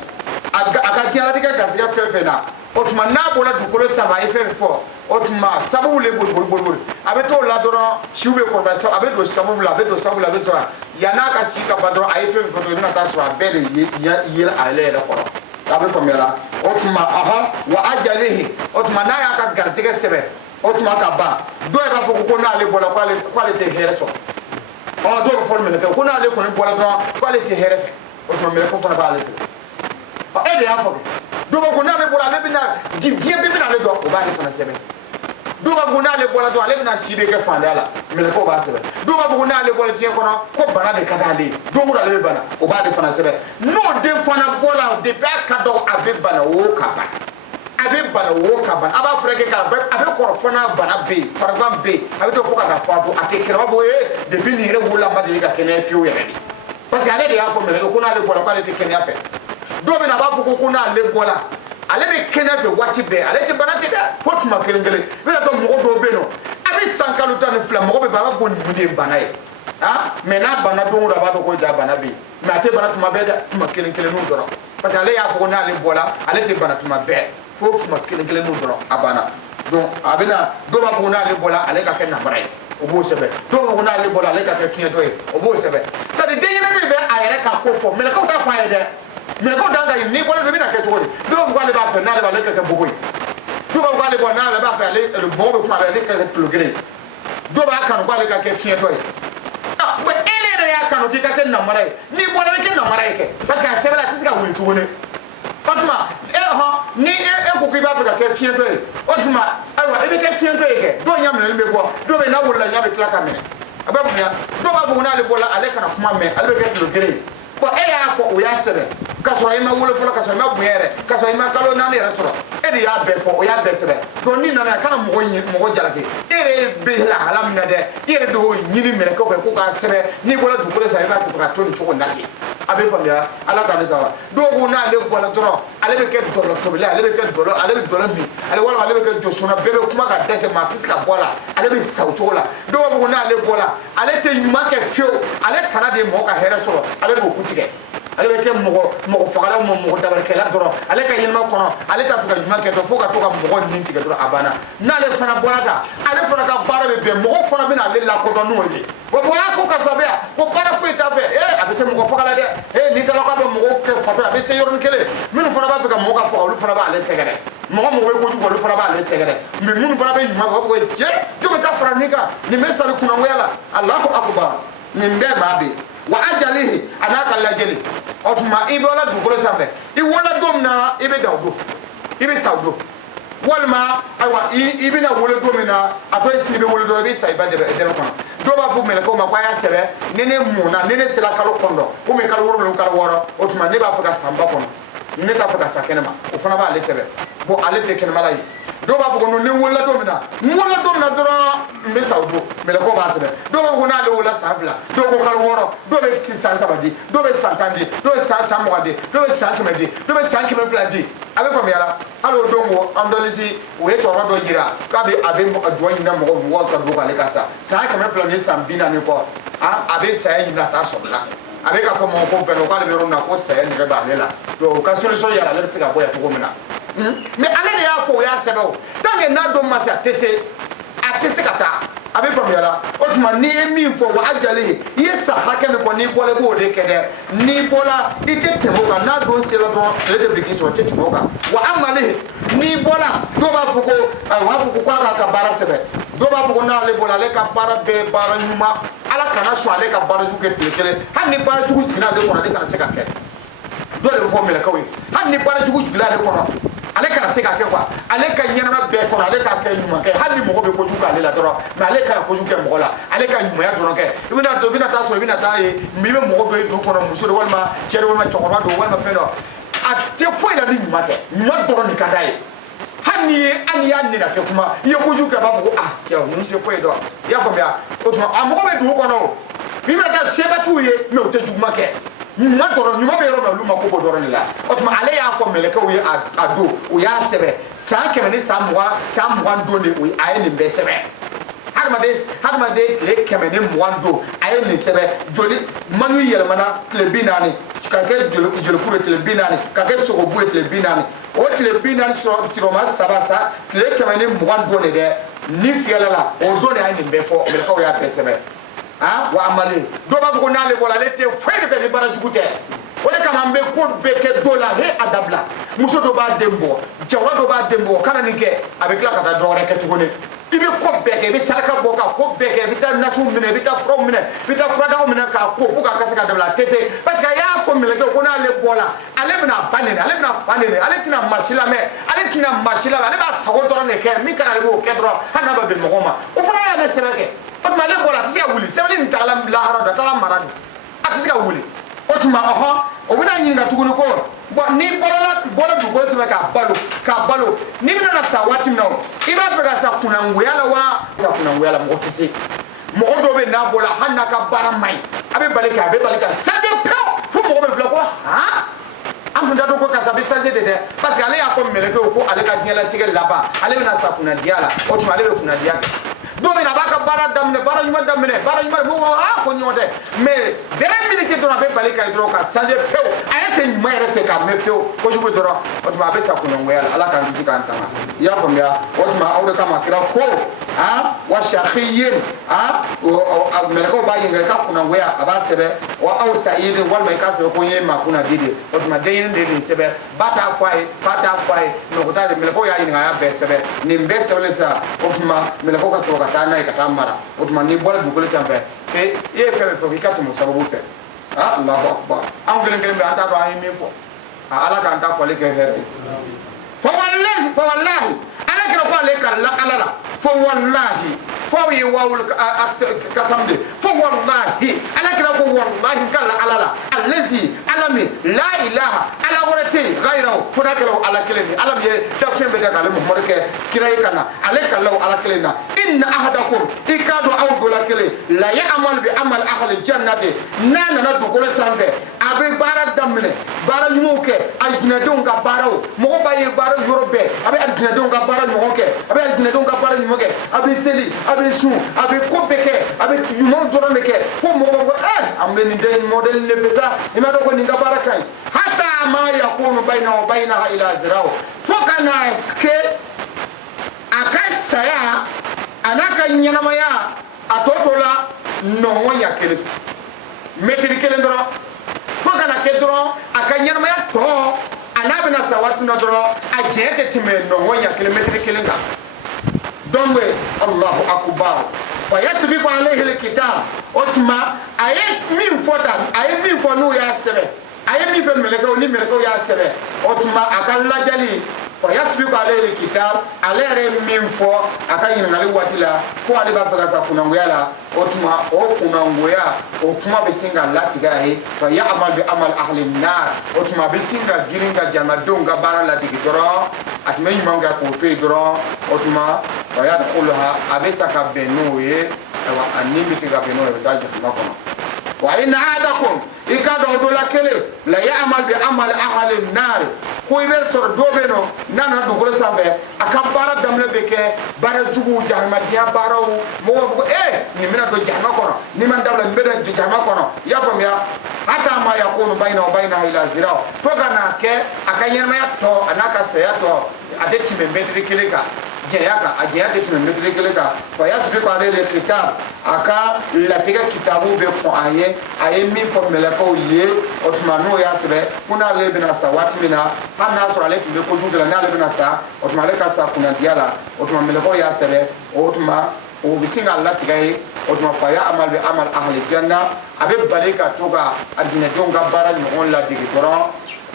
aga kiala de ka gasiga fefe na o tuma na bola dukolo saba e fefe fo o tuma sabu le bol abe to la doro shiube ko ba so abe do sabu la abe so ya na ka si ka badro ay fefe fo na ta so abele yel ale re ko abe fo mela o tuma aha wa ajalihi o tuma na ya ka gartiga sebe o tuma ka ba do e ba fo ko na le bola quality here so o do ko forme ko na le ko ni bola do quality here fe o tuma me ko fa ba le se o e de afo do ko na le bola le bina di bien bi na le do o ba le fana sebe do ba ko na le bola do ale bina sibe ke fanda la me ko ba sebe do ba ko na le bola tie kono ko bana de kada le do mu le bana o ba de fana sebe no de fana bola de ba ka do abe bana o ka ba abe bana wo ka ban aba freke ka abe korofona bana be farban be abe to foka da fato atekira bo de bi ni re wola ma de ka kene fiu yere ni parce que ale de ya fo me ko na le bola ko ale te kene afe do be na ba fo ko na le bola ale be kene afe wati be ale te bana te da fotu ma kelengele be na to mo do be no abe sankalu tan fla mo be ba fo ni munde bana e ha me na bana do ngura ba ko ja bana be ma te bana tuma be da tuma kelengele no doro parce que ale ya fo na le bola ale te bana tuma be fo kuma kelen no doro abana donc abena do ba ko na le bola ale ka ken na bare o bo sebe do ba ko na le bola ale ka ke fien to e o bo sebe ça de denye ne be ayere ka ko fo me ko ta fa yede me ko danga ni bola be na ke to do ba ko le ba fe na le ba le ka ke bogoy do ba ko le bola na le ba fe ale le bo be kuma le ka ke plugre do ba kan ko ale ka ke fien to e ah be ele ya kan ki ka ke na mare ni bola ke na mare ke parce que sebe la tisika wuli tuone Fatuma ni ko ki ba fa ka fien to e otuma aywa e be ke fien to e ke do nyam le be bo do be na wala nya be kla ka mene aba fu ya do ba fu na le bola ale kana kuma me ale be ke lo gere ko e ya ko o ya sebe ka so e ma wolo fo ka so ma buere ka so e ma kalo na le resoro e de ya be fo o ya be sebe to ni na na kana mo jalake ere be la halam na de ere do nyini mene ko ko ka sebe ni bola du ko sa e ba ko ka to ni choko ndati abe famia ala ka sawa do go na le bola doro ale be ke dolo to bele ale be ke dolo ale be dolo mi ale wala ale be ke josuna bebe kuma ka dese ma tiska bola ale be sauto la do go na le bola ale te nyuma ke fio ale kana de mo ka here soro ale be ku tige ale be ke mo fagala mo dabar ke la doro ale ka yelma kono ale ta fuka nyuma ke to foka to ka mo ni tige doro abana na le fana bola ta ale fana ka bara be mo fana be na le la ko do no de bo ya ko ka sabia ko bara fu ta fe abise mo fagala de ni tala ko be mo ke foto abe se yoron kele minu fana ba fe ka mo ka fo olu fana ba ale segere mo be ko ju olu fana ba ale segere mi minu fana be nyuma ko je to me ta franika ni me sare kuna wela Allahu akbar ni mbe ba be wa ajalihi anaka lajeli otuma ibola dugolo sabe I wala domna ibe dawdo ibe sawdo walma aywa ibina wolo domina ato sibe wolo do be sai ba de kono do ba fu mele ko ma kwa ya sebe nene muna nene sela kalo kondo o me kalo woro kalo woro otuma ne ba fu ka samba kono ne ta fu ka sakenema o fana ba ale sebe bo ale te kenema lai do ba fu ko ne wolo domina doro mbe sawdo mele ko ba sebe do ba fu na le wolo safla do ko kalo woro do be kisan sabadi do be santandi do be sa mwade do be sankemedi do be sankemefladi abe famiala alo dongo andolisi we to rodo yira ka be abe adwo nyina mo ka do kale kasa sa ka me plan ni sambina ni ko abe sa nyina ta so la abe ka fo mo ko fe no ka le ro na ko sa ni ba lela to ka solution yara le sika boya to ko mina mais ale de y'a fɔ o y'a sɛbɛn o tant que n'a dɔn ma se a tɛ se ka taa a bɛ faamuya la o tuma n'i ye min fɔ wa a jalen i ye san hakɛ min fɔ n'i bɔra i b'o de kɛ dɛ n'i bɔra i tɛ tɛmɛ o kan n'a don sera dɔrɔn tile tɛ biriki sɔrɔ i tɛ tɛmɛ o kan wa a malen n'i bɔra dɔw b'a fɔ ko u b'a fɔ ko k'a k'a ka baara sɛbɛn dɔw b'a fɔ ko n'ale bɔra ale ka baara bɛɛ baara ɲuman ala kana sɔn ale ka baara jugu kɛ tile kelen hali ni baara jugu jiginna ale kɔnɔ ale kana se ka kɛ dɔ de bɛ fɔ mɛlɛkɛw ye hali ni baara jugu jiginna ale kɔnɔ ale kana se ka kɛ quoi ale ka ɲɛnama bɛɛ kɔnɔ ale k'a kɛ ɲuman kɛ hali ni mɔgɔ bɛ kojugu k'ale la dɔrɔn mais ale kana kojugu kɛ mɔgɔ la ale ka ɲumanya dɔrɔn kɛ i bɛna taa sɔrɔ i bɛna taa ye min bɛ mɔgɔ dɔ ye du kɔnɔ muso do walima cɛ do walima cɛkɔrɔba do walima fɛn dɔ a tɛ foyi la ni ɲuman tɛ ɲuman dɔrɔn de ka d'a ye hali n'i y'a nena kɛ kuma i ye kojugu kɛ a b'a fɔ ko cɛ ninnu tɛ foyi dɔn i y'a faamuya o tuma a mɔgɔ bɛ dugu kɔnɔ o min bɛna taa sɛbɛn t'u ye mais u tɛ juguman kɛ ɲuman dɔrɔn ɲuman bɛ yɔrɔ min olu ma ko b'o dɔrɔn de la o tuma ale y'a fɔ mɛlɛkɛw ye a don u y'a sɛbɛn san 100 ni san 20 don de a ye nin bɛɛ sɛbɛn hadamaden tile 100 ni 20 don a ye nin sɛbɛn joli manu yɛlɛmana tile 40 ka kɛ jolikuru ye tile 40 ka kɛ sogobu ye tile 40 o tile 40 siroma saba sa tile 100 ni 20 don de dɛ ni fiyɛla la o don de a ye nin bɛɛ fɔ mɛlɛkɛw y'a bɛɛ sɛbɛn wa amale dɔw b'a fɔ ko n'ale bɔra ale tɛ foyi de fɛ ni baara jugu tɛ o de kama an bɛ ko bɛɛ kɛ dɔ la he a dabila muso dɔ b'a den bɔ cɛkɔrɔba dɔ b'a den bɔ kana nin kɛ a bɛ tila ka taa dɔ wɛrɛ kɛ tuguni i bɛ ko bɛɛ kɛ i bɛ saraka bɔ ka ko bɛɛ kɛ i bɛ taa nasiw minɛ i bɛ taa furaw minɛ i bɛ taa furadaw minɛ k'a ko pour que a ka se ka dabila a tɛ se parce que a y'a fɔ mɛlɛkɛw ko n'ale bɔra ale bɛna ba nɛnɛ ale bɛna fa nɛnɛ ale tɛna maa si lamɛn ale tɛna maa si lamɛn ale b'a sago dɔrɔn de kɛ min ka di ale b'o kɛ dɔrɔn hali n'a bɛ bɛn mɔgɔw ma o fana y'a ne sɛbɛn kɛ o tuma ale bɔra a tɛ se ka wuli sɛbɛnni nin tagala lahara dɔ a taara mara de a tɛ se ka wuli o tuma o bɛna ɲininka tuguni ko n'i bɔra dugukolo sɛbɛn k'a balo n'i bɛna na sa waati min na i b'a fɛ ka sa kunangoya la wa sa kunangoya la mɔgɔ tɛ se mɔgɔ dɔw bɛ n'a bɔra hali n'a ka baara man ɲi a bɛ bali ka saje pewu fo mɔgɔ bɛ filɛ ko an tun t'a dɔn ko karisa bɛ saje de dɛ parce que ale y'a fɔ mɛlɛkɛw ko ale ka diɲɛlatigɛ laban ale bɛna sa kunnadiya la o tuma ale bɛ kunnadiya kɛ don min a b'a ka baara daminɛ baara ɲuman ko ɲɔgɔn tɛ mais dernière minute dɔrɔn a bɛ bali ka ye dɔrɔn ka changer pewu a yɛrɛ tɛ ɲuman yɛrɛ fɛ k'a mɛn pewu kojugu dɔrɔn o tuma a bɛ sa kunangoya la ala k'an kisi k'an tanga i y'a faamuya o tuma aw de kama kira ko wa shaqiyin mɛlɛkɛw b'a ɲininka i ka kunangoya a b'a sɛbɛn wa aw sa'idin walima i k'a sɛbɛn ko n ye maa kunnadi de o tuma den de nin sɛbɛn ba t'a fɔ a ye fa t'a fɔ a ye mɔgɔ t'a de mɛlɛkɛw y'a ɲininka a y'a bɛɛ sɛbɛn nin bɛɛ sɛbɛnlen sisan o tuma mɛlɛkɛw ka sɔrɔ ka taa n'a ye ka taa mara o tuma n'i bɔra dugukolo sanfɛ i ye fɛn fɛn fɔ i ka tɛmɛ o sababu fɛ Allahu akbar an kelen kelen bɛ an t'a dɔn an ye min fɔ ala k'an ta fɔli kɛ hɛrɛ ye fa wallahi ala kɛra ko ale ka la ala la fo wallahi fo ye wawul kasam de fo wallahi ala kɛra ko wallahi ka la ala la allazi alami la ilaha ala wɛrɛ tɛ yen ghayrahu fo n'a kɛra ala kelen de ala min ye dafɛn bɛɛ kɛ k'ale muhamadu kɛ kira ye ka na ale ka la ala kelen na inna ahadakum i k'a dɔn aw dɔ la kelen la ya'malu bi amali ahli jannati n'a nana dugukolo sanfɛ a bɛ baara daminɛ baara ɲumanw kɛ alijinɛdenw ka baaraw mɔgɔ b'a ye baara yɔrɔ bɛɛ a bɛ alijinɛdenw ka baara ɲɔgɔn kɛ a bɛ alijinɛdenw ka baara ɲuman kɛ a bɛ seli a bɛ sun a bɛ ko bɛɛ kɛ a bɛ ɲuman dɔrɔn de kɛ fo mɔgɔ b'a fɔ an bɛ nin den mɔdɛli de fɛ sa i m'a dɔn ko nin ka baara ka ɲi hatta ma yakunu baynahu wa baynaha ila ziraw fo ka na kɛ a ka saya a n'a ka ɲɛnamaya a tɔ la nɔngɔn ɲɛ kelen mɛtiri kelen dɔrɔn fo ka na kɛ dɔrɔn a ka ɲɛnamaya tɔ a n'a bɛna sa waati min na dɔrɔn a jɛn tɛ tɛmɛ nɔngɔn ɲɛ kelen mɛtiri kelen kan donc Allahu akbar fa yasbiqu alayhi alkitab o tuma a ye min fɔ tan a ye min fɔ n'u y'a sɛbɛn a ye min fɛ mɛlɛkɛw ni mɛlɛkɛw y'a sɛbɛn o tuma a ka lajali fa yasbiqu alayhi alkitab ale yɛrɛ ye min fɔ a ka ɲininkali waati la ko ale b'a fɛ ka sa kunangoya la o tuma o kunangoya o kuma bɛ sin ka latigɛ a ye fa ya'mal bi amal ahli nar o tuma a bɛ sin ka girin ka jamadenw ka baara ladege dɔrɔn a tun bɛ ɲuman kɛ k'o to yen dɔrɔn o tuma fa yadkhuluha a bɛ sa ka bɛn n'o ye ayiwa a ni bɛ se ka bɛn n'o ye a bɛ taa jahannama kɔnɔ wa inna ahadakum i k'a dɔn o dɔ la kelen la ya'mal bi amal ahli nar ko i bɛ sɔrɔ dɔw bɛ yen nɔ n'a nana dugukolo sanfɛ a ka baara daminɛ bɛ kɛ baara juguw jahimadenya baaraw mɔgɔw b'a fɔ ko nin bɛna don jahima kɔnɔ ni ma dabila nin bɛ don jahima kɔnɔ i y'a faamuya hatta ma yakunu baynahu wa baynaha illa zira fo ka n'a kɛ a ka ɲɛnamaya tɔ a n'a ka saya tɔ a tɛ tɛmɛ mɛtiri kelen kan jɛnya kan a jɛnya tɛ tɛmɛ mɛtiri kelen kan fa yasbiqu alayhi al-kitab a ka latigɛ kitabu bɛ kɔn a ye min fɔ mɛlɛkɛw ye o tuma n'o y'a sɛbɛ ko n'ale bɛna sa waati min na hali n'a sɔrɔ ale tun bɛ kojugu kɛ la n'ale bɛna sa o tuma ale ka sa kunnadiya la o tuma mɛlɛkɛw y'a sɛbɛ o tuma o bɛ sin k'a latigɛ ye o tuma fa ya amal bi amal ahli janna a bɛ bali ka to ka alijinɛdenw ka baara ɲɔgɔn ladege dɔrɔn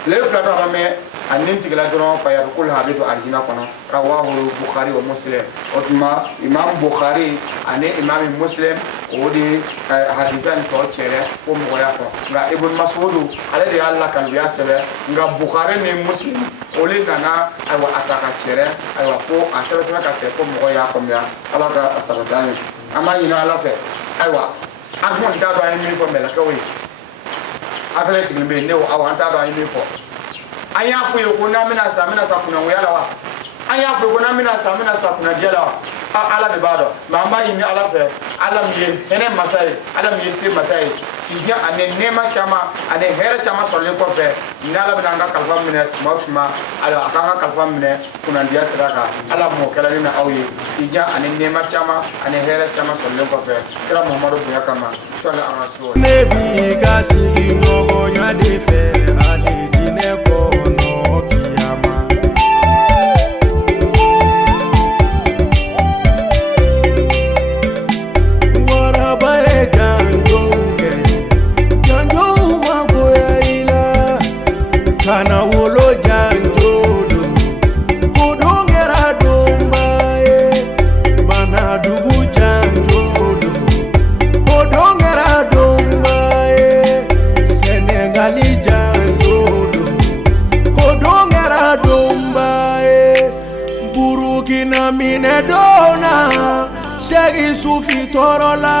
tile fila dɔ ka mɛn a nin tigɛla dɔrɔn fa yadkhuluha a bɛ don alijinɛ kɔnɔ rawahu bukhari wa muslim o tuma imam bukhari ani imam muslim o de hadisa nin tɔ cɛrɛ ko mɔgɔ y'a fɔ nka ibn mas'ud ale de y'a lakali u y'a sɛbɛn nka bukhari ni muslim olu nana ayiwa a ta ka cɛrɛ ayiwa ko a sɛbɛsɛbɛ ka cɛ ko mɔgɔ y'a faamuya ala ka sabati an ye an b'a ɲini ala fɛ ayiwa an kɔni t'a dɔn an ye min fɔ mɛlɛkɛw ye an fɛnɛ sigilen bɛ yen ne aw an t'a dɔn an ye min fɔ an y'a fɔ ye ko n'an bɛna sa an bɛna sa kunangoya la wa an y'a fɔ ko n'an bɛna sa an bɛna sa kunnadiya la wa ala de b'a dɔn mɛ an b'a ɲini ala fɛ ala min ye hinɛ masa ye ala min ye se masa ye sidiya ani nɛɛma caman ani hɛrɛ caman sɔrɔlen kɔfɛ ni ala bɛna an ka kalifa minɛ tuma o tuma a k'an ka kalifa minɛ kunnadiya sira kan ala mɔ kɛla ni na aw ye sidiya ani nɛɛma caman ani hɛrɛ caman sɔrɔlen kɔfɛ kira muhamadu bonya kama sɔli an rasul ne b'i ka sigi ɲɔgɔnya de fɛ ale jinɛ kɔnɔ kiyama waraba ye janjow kɛ janjow ma goya i la kana wolo janjo do ko don kɛra donba ye bana dugu janjo do ko don kɛra donba ye sɛnɛgali janjo do ko don kɛra donba ye burukina minɛ donna sɛgi sufi tɔɔrɔ la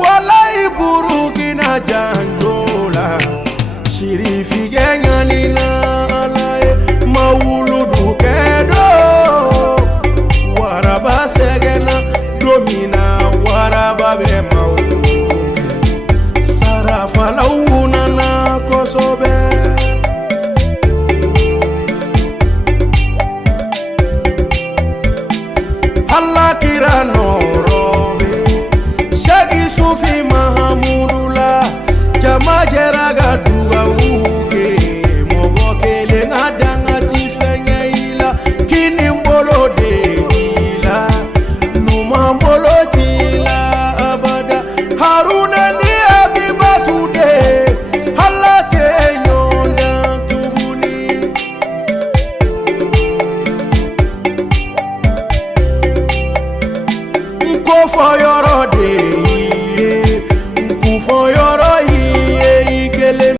walayi burukina janjo la sirifikɛ ɲanina ala ye mawuludu kɛ do waraba sɛgɛna don min na waraba bɛ mawuludu kɛ sarafalaw nana kosɛbɛ alakira nɔrɔ bɛ sɛgi sufi mahamudu la jama jɛra ka dugawu kɛ mɔgɔ kelen ka danga ti fɛn ye i la kini bolo de b'i la numan bolo t'i la abada haruna ni abibatu de ala tɛ ɲɔgɔn dan tuguni n ko fɔ yɔrɔ de